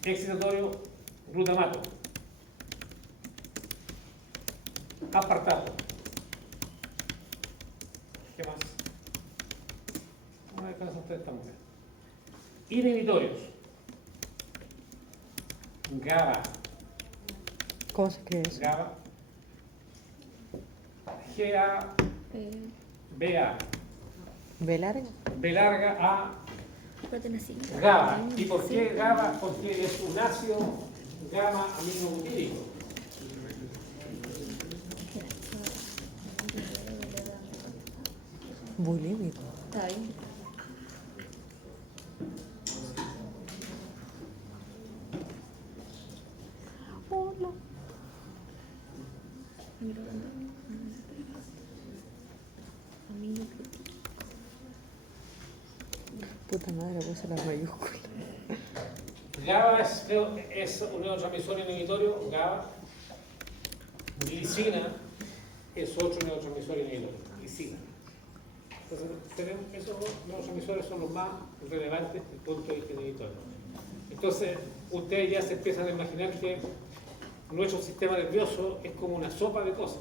Excitatorio, glutamato. Aspartato. ¿Qué más? Una vez con esos tres estamos bien. Inhibitorios. GABA. ¿Cómo se escribe eso? GABA. GABA. ¿B larga? B larga A. GABA. ¿Y por qué GABA? Porque es un ácido gamma aminobutírico. Bulímico. Está bien. Hola. Puta madre, puse las mayúsculas. GABA es un neurotransmisor inhibitorio, GABA. Glicina es otro neurotransmisor inhibitorio, glicina. Entonces, esos dos neurotransmisores son los más relevantes desde el punto de vista inhibitorio. Entonces, ustedes ya se empiezan a imaginar que nuestro sistema nervioso es como una sopa de cosas.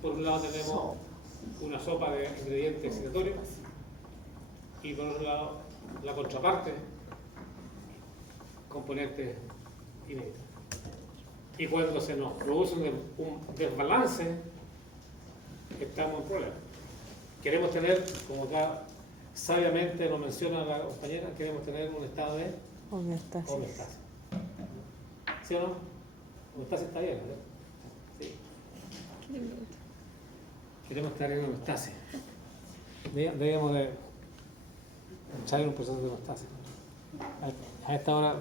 Por un lado tenemos una sopa de ingredientes excitatorios y por otro lado la contraparte, componentes inhibitorios. Y cuando se nos produce un desbalance, estamos en problemas. queremos tener, como acá sabiamente nos menciona la compañera, queremos tener un estado de Homeostasis. homeostasis. ¿Sí o no? Homeostasis está bien, ¿no? Sí. Queremos estar en homeostasis. Debemos de entrar en un proceso de homeostasis. A esta hora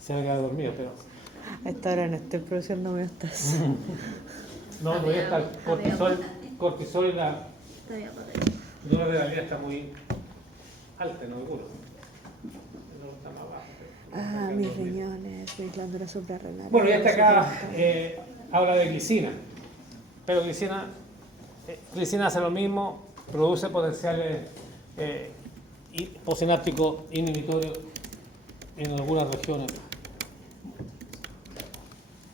se va a quedar dormido, pero A esta hora no estoy produciendo homeostasis. no, voy a estar cortisol y la noradrenalina está muy alta, no seguro. No está más baja. Ah, mis riñones, mis glándulas suprarrenales. Bueno, y esta acá habla de glicina, pero glicina hace lo mismo, produce potenciales posinápticos inhibitorios en algunas regiones.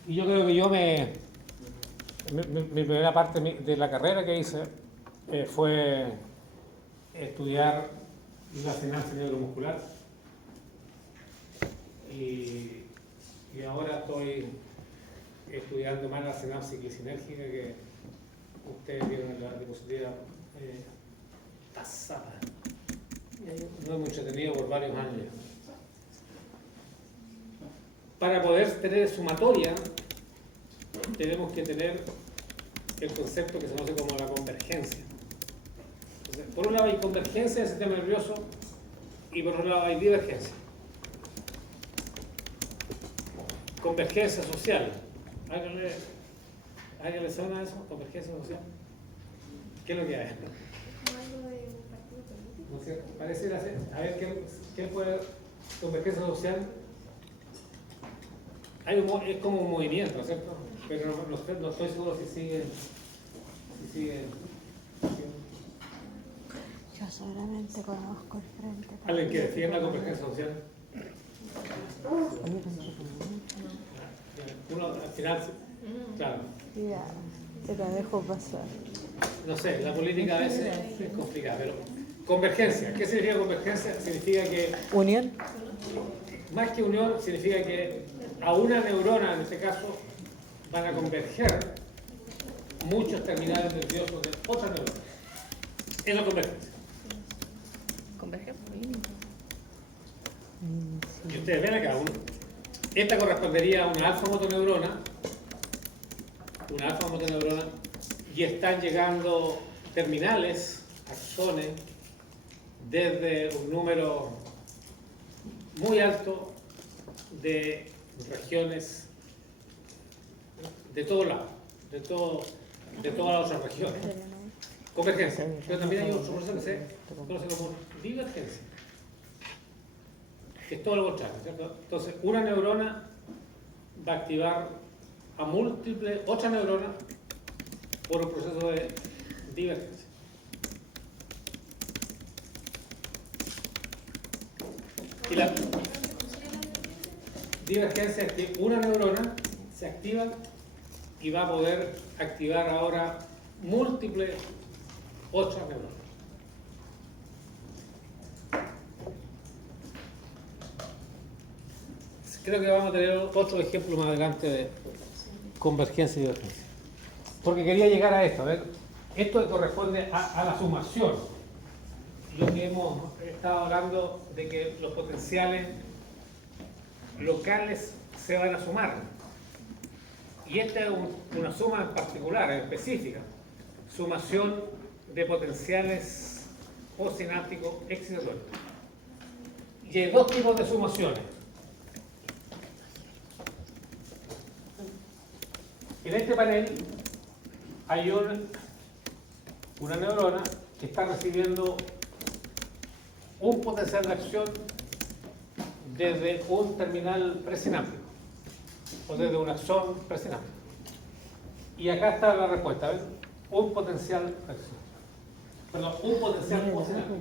Y yo creo que mi primera parte de la carrera que hice fue estudiar la sinapsis neuromuscular. Y ahora estoy estudiando más la sinapsis glicinérgica, que ustedes vieron en la diapositiva pasada. No es muy entretenido por varios años ya. Para poder tener sumatoria, tenemos que tener el concepto que se conoce como la convergencia. Entonces, por un lado hay convergencia del sistema nervioso y por otro lado hay divergencia. Convergencia social. ¿Alguien le suena eso? ¿Convergencia social? ¿Qué es lo que hay? Como algo de un partido político. ¿No es cierto? Pareciera ser. A ver, ¿qué puede convergencia social? Es como un movimiento, ¿no es cierto? Pero no estoy seguro si sigue. Yo solamente conozco el frente. ¿Alguien que defienda la convergencia social? Oye, pero Uno al final, claro, ya, te la dejo pasar. no sé, la política a veces es complicada, pero convergencia, ¿qué significa convergencia? Significa que, Unión. más que unión, significa que a una neurona, en este caso, van a converger muchos terminales nerviosos de otra neurona. Eso es convergencia. Converger. Y ustedes ven acá, esta correspondería a una alfa motoneurona, y están llegando terminales, axones, desde un número muy alto de regiones de todos lados, de todas las otras regiones. Convergencia, pero también hay otro proceso que se conoce como divergencia, que es todo lo contrario, ¿cierto? Entonces, una neurona va a activar a múltiples otras neuronas por un proceso de divergencia. Y la divergencia es que una neurona se activa y va a poder activar ahora múltiples otras neuronas. Creo que vamos a tener otro ejemplo más adelante de convergencia y divergencia. Porque quería llegar a esto. A ver, esto corresponde a la sumación. Lo que hemos estado hablando de que los potenciales locales se van a sumar. Y esta es una suma en particular, específica. Sumación de potenciales postsinápticos excitatorios. Y hay dos tipos de sumaciones. En este panel hay una neurona que está recibiendo un potencial de acción desde un terminal presináptico o desde un axón presináptico. Y acá está la respuesta, ¿ven? Un potencial de acción. Perdón, un potencial postsináptico.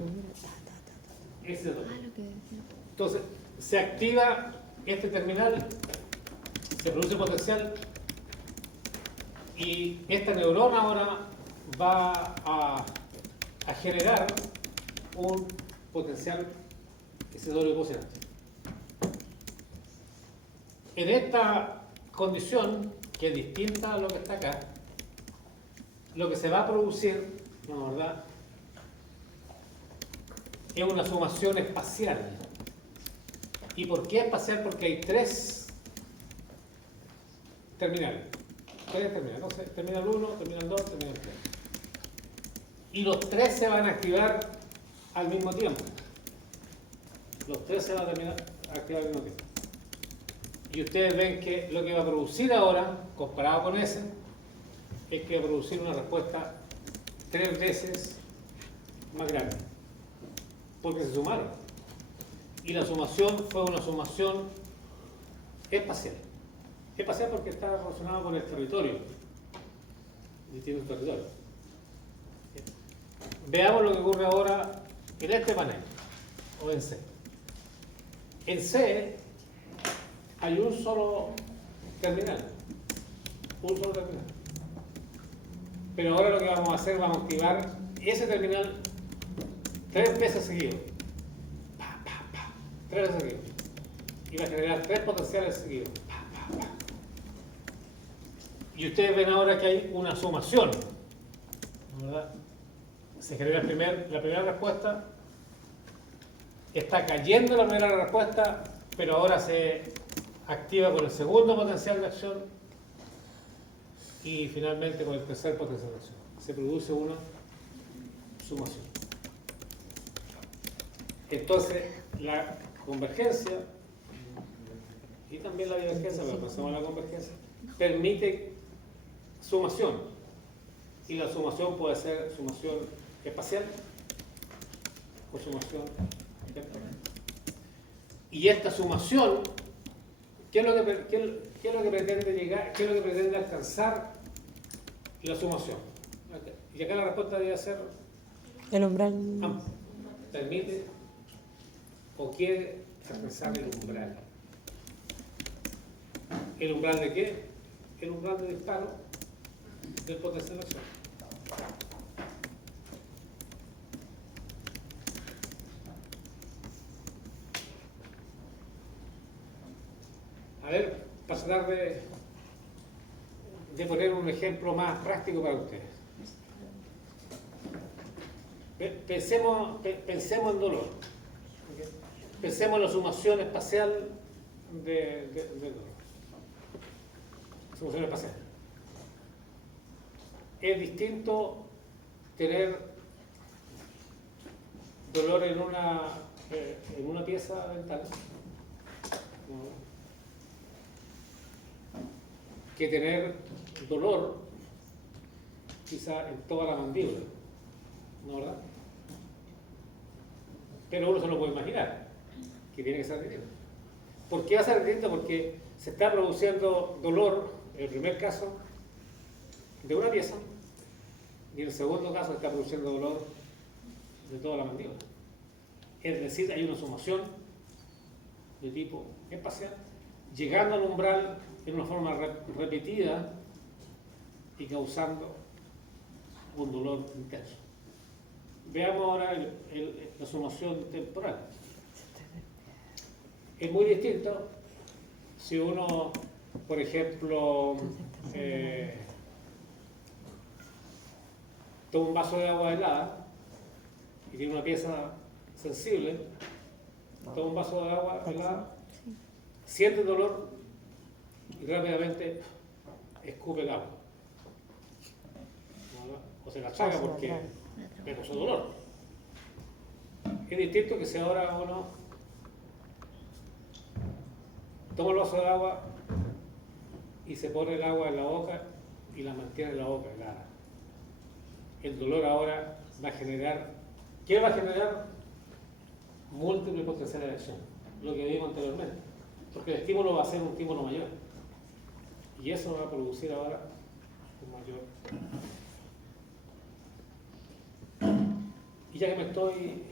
Excitatorio. Entonces, se activa este terminal, se produce potencial. Y esta neurona ahora va a generar un potencial excitatorio postsináptico. En esta condición, que es distinta a lo que está acá, lo que se va a producir, ¿no, verdad?, es una sumación espacial. ¿Y por qué espacial? Porque hay tres terminales. Tres terminales. Entonces, terminal 1, terminal 2, terminal 3. Y los tres se van a activar al mismo tiempo. Los tres se van a activar al mismo tiempo. Y ustedes ven que lo que va a producir ahora, comparado con ese, es que va a producir una respuesta 3 veces más grande. Porque se sumaron. Y la sumación fue una sumación espacial. Espacial porque está relacionado con el territorio. Distintos territorios. Veamos lo que ocurre ahora en este panel, o en C. En C hay un solo terminal. Un solo terminal. Pero ahora lo que vamos a hacer, vamos a activar ese terminal 3 veces seguidos. 3 veces seguidos. Y va a generar 3 potenciales seguidos. Y ustedes ven ahora que hay una sumación, ¿verdad? Se genera la primera respuesta, está cayendo la primera respuesta, pero ahora se activa con el segundo potencial de acción y finalmente con el tercer potencial de acción. Se produce una sumación. Entonces, la convergencia y también la divergencia, pero pasamos a la convergencia, permite sumación. Y la sumación puede ser sumación espacial o sumación temporal. Y esta sumación, ¿qué es lo que pretende llegar? ¿Qué es lo que pretende alcanzar la sumación? Y acá la respuesta debe ser El umbral. permite o quiere alcanzar el umbral. ¿El umbral de qué? El umbral de disparo del potencial de acción. A ver, para tratar de poner un ejemplo más práctico para ustedes. Pensemos en dolor. Pensemos en la sumación espacial de dolor. Sumación espacial. Es distinto tener dolor en una pieza dental, ¿no?, que tener dolor quizá en toda la mandíbula, ¿no, verdad? Pero uno se lo puede imaginar, que tiene que ser distinto. ¿Por qué va a ser distinto? Porque se está produciendo dolor, en el primer caso, de una pieza, y en el segundo caso se está produciendo dolor de toda la mandíbula. Es decir, hay una sumación de tipo espacial, llegando al umbral en una forma repetida y causando un dolor intenso. Veamos ahora la sumación temporal. Es muy distinto si uno, por ejemplo, toma un vaso de agua helada y tiene una pieza sensible, toma un vaso de agua helada, siente el dolor y rápidamente escupe el agua. O se la traga porque le causó dolor. Es distinto que si ahora uno toma el vaso de agua y se pone el agua en la boca y la mantiene en la boca helada. El dolor ahora va a generar, ¿qué va a generar? Múltiples potenciales de acción, lo que vimos anteriormente, porque el estímulo va a ser un estímulo mayor y eso va a producir ahora un mayor. Y ya que me estoy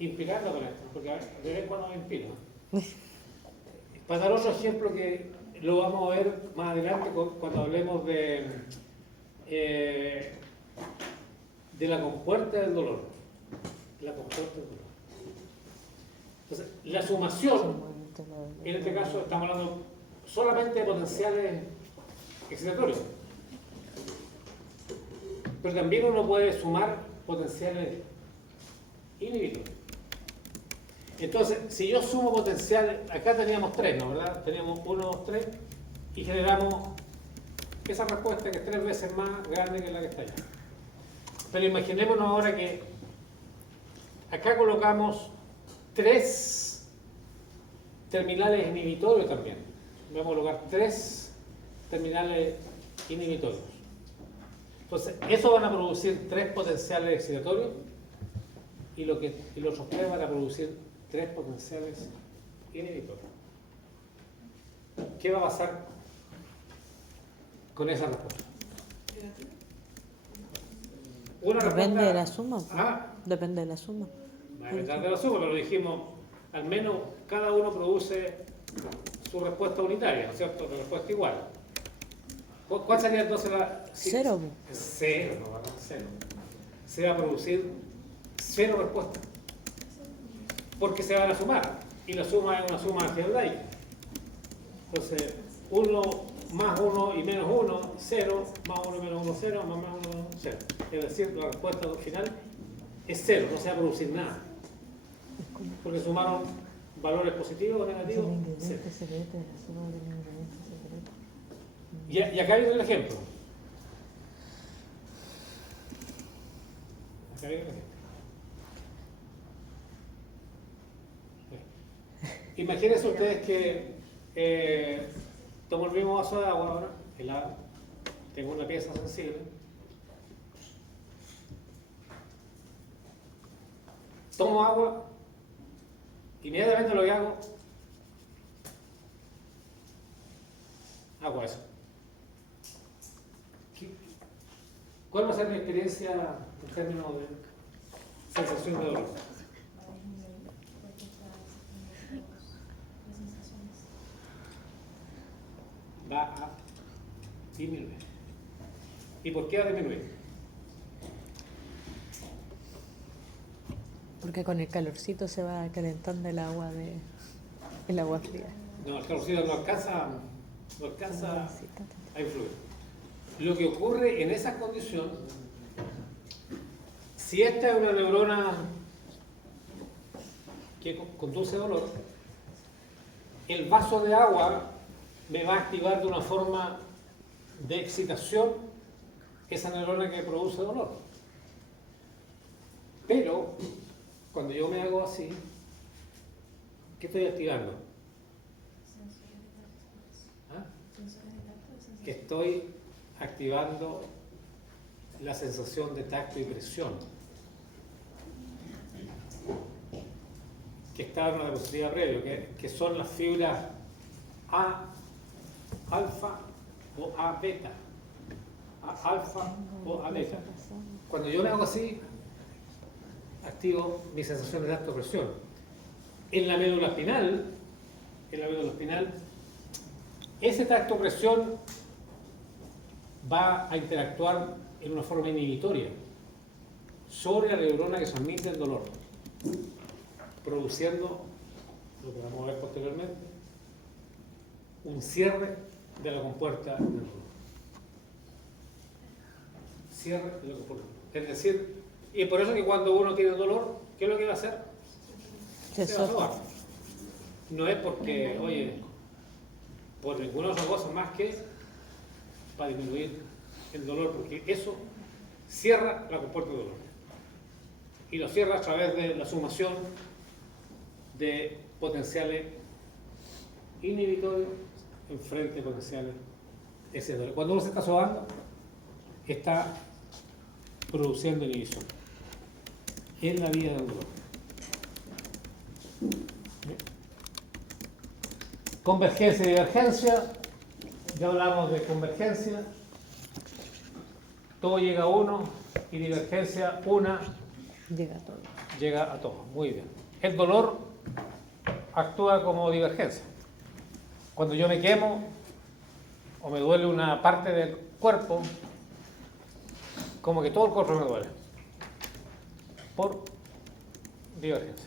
inspirando con esto, porque de vez en cuando me inspiro, para dar otro ejemplo que lo vamos a ver más adelante cuando hablemos de la compuerta del dolor. La compuerta del dolor. Entonces, la sumación, en este caso estamos hablando solamente de potenciales excitatorios. Pero también uno puede sumar potenciales inhibitorio. Entonces, si yo sumo potenciales, acá teníamos 3, ¿no? ¿Verdad? Teníamos 1, 2, 3 y generamos esa respuesta que es 3 veces más grande que la que está allá. Pero imaginémonos ahora que acá colocamos 3 terminales inhibitorios también. Vamos a colocar 3 terminales inhibitorios. Entonces, eso van a producir 3 potenciales excitatorios y los otros 3 van a producir 3 potenciales inhibitorios. ¿Qué va a pasar con esa respuesta? Una Depende respuesta- de la suma. Pues. Ah, Depende de la suma. va a depender de la suma, pero dijimos, al menos cada uno produce su respuesta unitaria, ¿no es cierto? La respuesta igual. ¿Cuál sería entonces la...? Cero. Cero, no va a ser cero. Se va a producir 0 respuestas. Porque se van a sumar. Y la suma es una suma algebraica. Entonces, 1 más 1 y menos 1, 0, más 1 y menos 1, 0, más 1, 0. Es decir, la respuesta final es 0, no se va a producir nada. Porque sumaron valores positivos o negativos, 0. Y acá viene el ejemplo. Acá viene el ejemplo. Imagínense ustedes que tomo el mismo vaso de agua ahora, helado, tengo una pieza sensible, tomo agua, inmediatamente lo que hago eso. ¿Cuál va a ser mi experiencia en términos de sensación de dolor? Va a disminuir. ¿Y por qué va a disminuir? Porque con el calorcito se va calentando el agua fría. No, el calorcito no alcanza a influir. Lo que ocurre en esa condición, si esta es una neurona que conduce dolor, el vaso de agua me va a activar de una forma de excitación esa neurona que produce dolor. Pero, cuando yo me hago así, ¿qué estoy activando? ¿Ah? Estoy activando la sensación de tacto y presión, que estaba en una diapositiva previa, que son las fibras A alfa o A beta. A alfa o A beta. Cuando yo me hago así, activo mi sensación de tacto presión. En la médula espinal, ese tacto presión va a interactuar en una forma inhibitoria sobre la neurona que transmite el dolor, produciendo, lo que vamos a ver posteriormente, un cierre de la compuerta del dolor. Cierre de la compuerta. Es decir, y por eso que cuando uno tiene dolor, ¿qué es lo que va a hacer? Se va a sobar. No es porque, oye, por ninguna otra cosa más que para disminuir el dolor, porque eso cierra la compuerta del dolor. Y lo cierra a través de la sumación de potenciales inhibitorios en frente de potenciales excitadores. Cuando uno se está sobando, está produciendo inhibición en la vía del dolor. Convergencia y divergencia. Ya hablamos de convergencia. Todo llega a uno y divergencia, una llega a todo. Muy bien. El dolor actúa como divergencia. Cuando yo me quemo o me duele una parte del cuerpo, como que todo el cuerpo me duele. Por divergencia.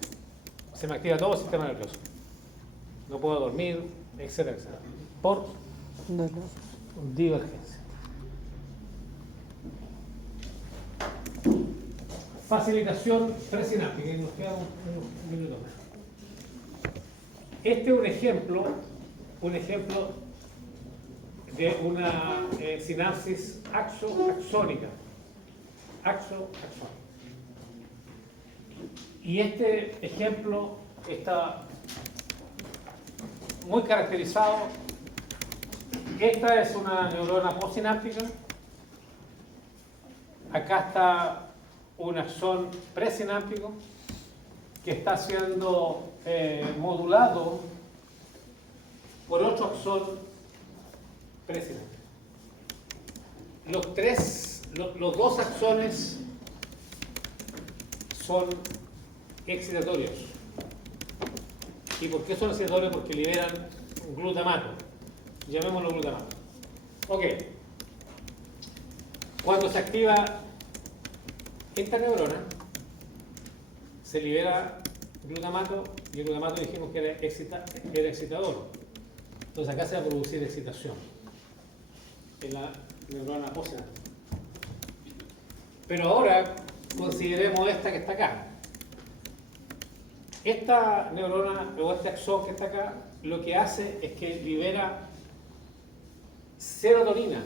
Se me activa todo el sistema nervioso. No puedo dormir, etcétera, etcétera. Por divergencia. Facilitación presináptica, y nos queda un minuto más. Este es un ejemplo de una sinapsis axónica. Y este ejemplo está muy caracterizado. Esta es una neurona postsináptica. Acá está un axón presináptico que está siendo modulado por otro axón presináptico. Los dos axones son excitatorios. ¿Y por qué son excitatorios? Porque liberan glutamato. Llamémoslo glutamato. Ok. Cuando se activa esta neurona, se libera glutamato, y el glutamato dijimos que era excitador. Entonces acá se va a producir excitación en la neurona postsináptica. Pero ahora consideremos esta que está acá. Esta neurona o este axón que está acá lo que hace es que libera serotonina.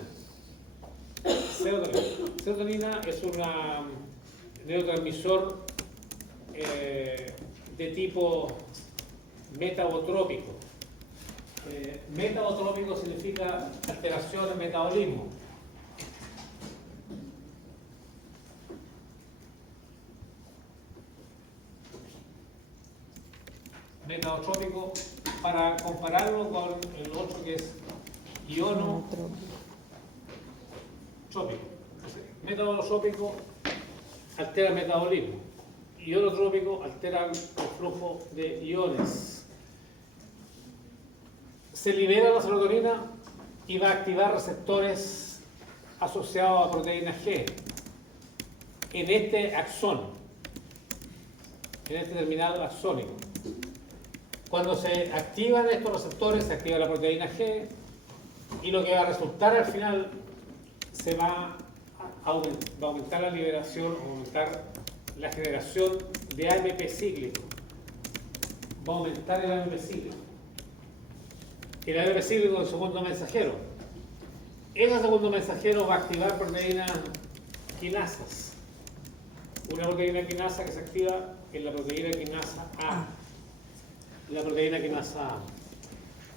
Serotonina es un neurotransmisor de tipo metabotrópico. Metabotrópico significa alteración en metabolismo. Metabotrópico, para compararlo con el otro que es ionotrópico. Metabotrópico altera el metabolismo. Ionotrópico altera el flujo de iones. Se libera la serotonina y va a activar receptores asociados a proteína G en este axón, en este terminal axónico. Cuando se activan estos receptores, se activa la proteína G y lo que va a resultar al final va a aumentar la liberación, aumentar la generación de AMP cíclico. Va a aumentar el AMP cíclico. El AMP cíclico es el segundo mensajero. Ese segundo mensajero va a activar proteínas quinasas. Una proteína quinasa que se activa en la proteína quinasa A. La proteína quinasa A.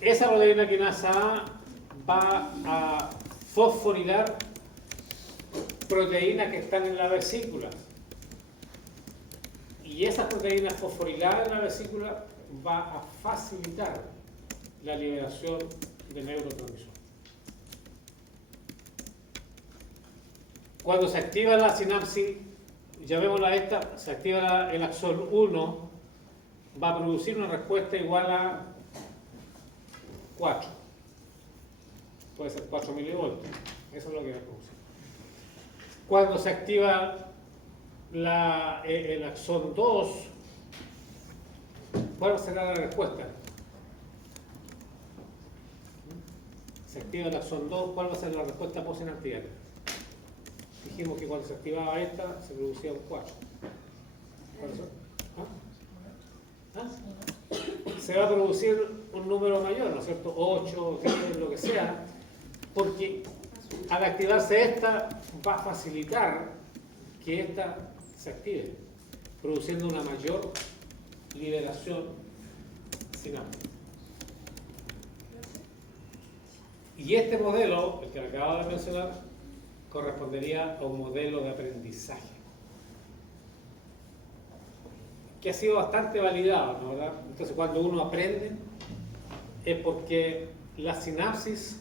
Esa proteína quinasa A va a fosforilar proteínas que están en la vesícula. Y esas proteínas fosforiladas en la vesícula va a facilitar la liberación de neurotransmisor. Cuando se activa la sinapsis, llamémosla esta, se activa el axón 1, va a producir una respuesta igual a 4. Puede ser 4 milivoltios. Eso es lo que va a producir. Cuando se activa el axón 2, ¿cuál será la respuesta? Se activa el axón 2, ¿cuál va a ser la respuesta postsináptica? Dijimos que cuando se activaba esta, se producía un 4. ¿Cuál es? Se va a producir un número mayor, ¿no es cierto? 8, 10, lo que sea, porque al activarse esta, va a facilitar que esta se active, produciendo una mayor liberación sináptica. Y este modelo, el que acabo de mencionar, correspondería a un modelo de aprendizaje que ha sido bastante validado, ¿no? ¿Verdad? Entonces, cuando uno aprende es porque la sinapsis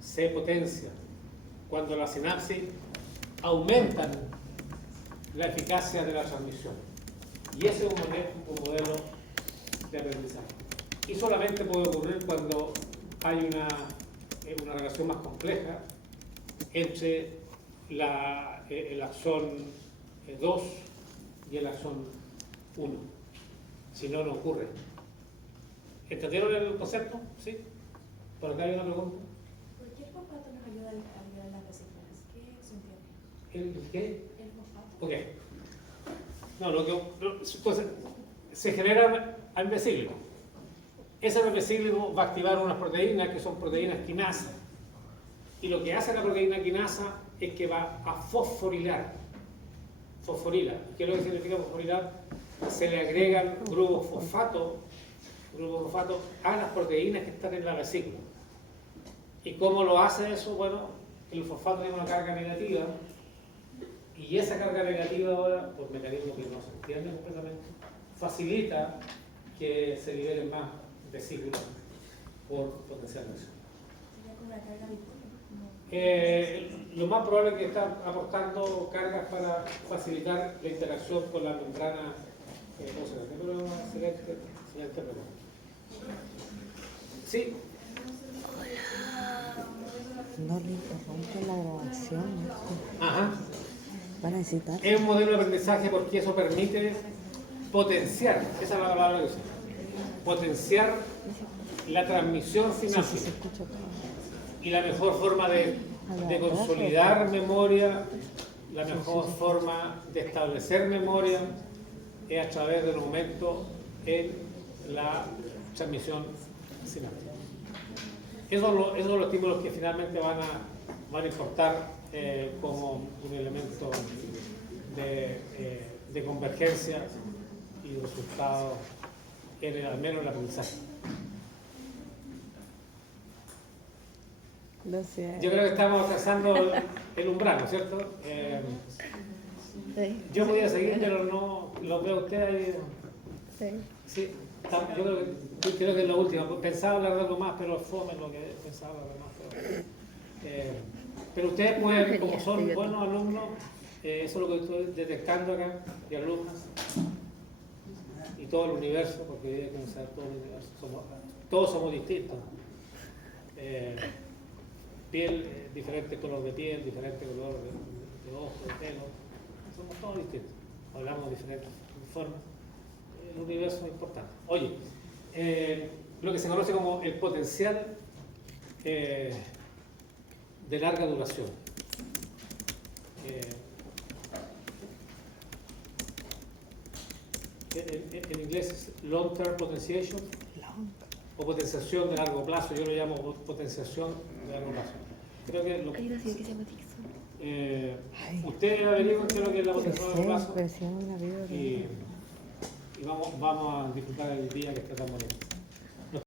se potencia. Cuando la sinapsis aumentan la eficacia de la transmisión. Y ese es un modelo de aprendizaje. Y solamente puede ocurrir cuando hay una relación más compleja entre el axón 2 y el axón 1. Si no, no ocurre. ¿Entendieron el concepto? ¿Sí? ¿Por acá hay una pregunta? ¿Por qué el fosfato nos ayuda a liberar las vesículas? ¿Qué se entiende? ¿El qué? El fosfato. Ok. No, entonces, se genera AMP cíclico. Ese AMP cíclico va a activar unas proteínas que son proteínas quinasa. Y lo que hace la proteína quinasa es que va a fosforilar. Fosforila. ¿Qué es lo que significa fosforilar? Se le agregan grupos fosfato a las proteínas que están en la vesícula. ¿Y cómo lo hace eso? Bueno, el fosfato tiene una carga negativa y esa carga negativa ahora, por mecanismos que no se entienden completamente, facilita que se liberen más vesículas por potencial de acción. Sería como una carga bipolar. Lo más probable es que está aportando cargas para facilitar la interacción con la membrana. ¿Cómo se llama? Pero sería interpretado. Sí. No le interrumpe la grabación. Ajá. Va a necesitar. Es un modelo de aprendizaje porque eso permite potenciar, esa es la palabra que usa, potenciar la transmisión Sí, sináptica. se escucha todo. Y la mejor forma de consolidar memoria, la mejor forma de establecer memoria es a través del aumento en la transmisión sináptica. Esos son los estímulos que finalmente van a importar como un elemento de convergencia y resultado al menos en el aprendizaje. Lo sé. Yo creo que estamos alcanzando el umbral, ¿no es cierto? Sí. Yo podía seguir, pero no lo veo a usted ahí. Sí. Sí, yo creo que es lo último. Pensaba hablar de algo más, pero fome lo que pensaba hablar más. Pero ustedes pueden, como son buenos alumnos, eso es lo que estoy detectando acá, y alumnas, y todo el universo, porque hay que conocer todo el universo. Todos somos distintos. Piel, diferente color de piel, diferente color de ojo, de pelo. Somos todos distintos. Hablamos de diferentes formas. El universo es importante. Oye, lo que se conoce como el potencial de larga duración. En inglés es long term potentiation o potenciación de largo plazo. Yo lo llamo potenciación de largo plazo. Creo que lo Hay una ciudad que se llama Dixon. ustedes averiguan qué es lo que es la potenciación de largo plazo Versión una vida. y vamos a disfrutar el día que está tan bonito.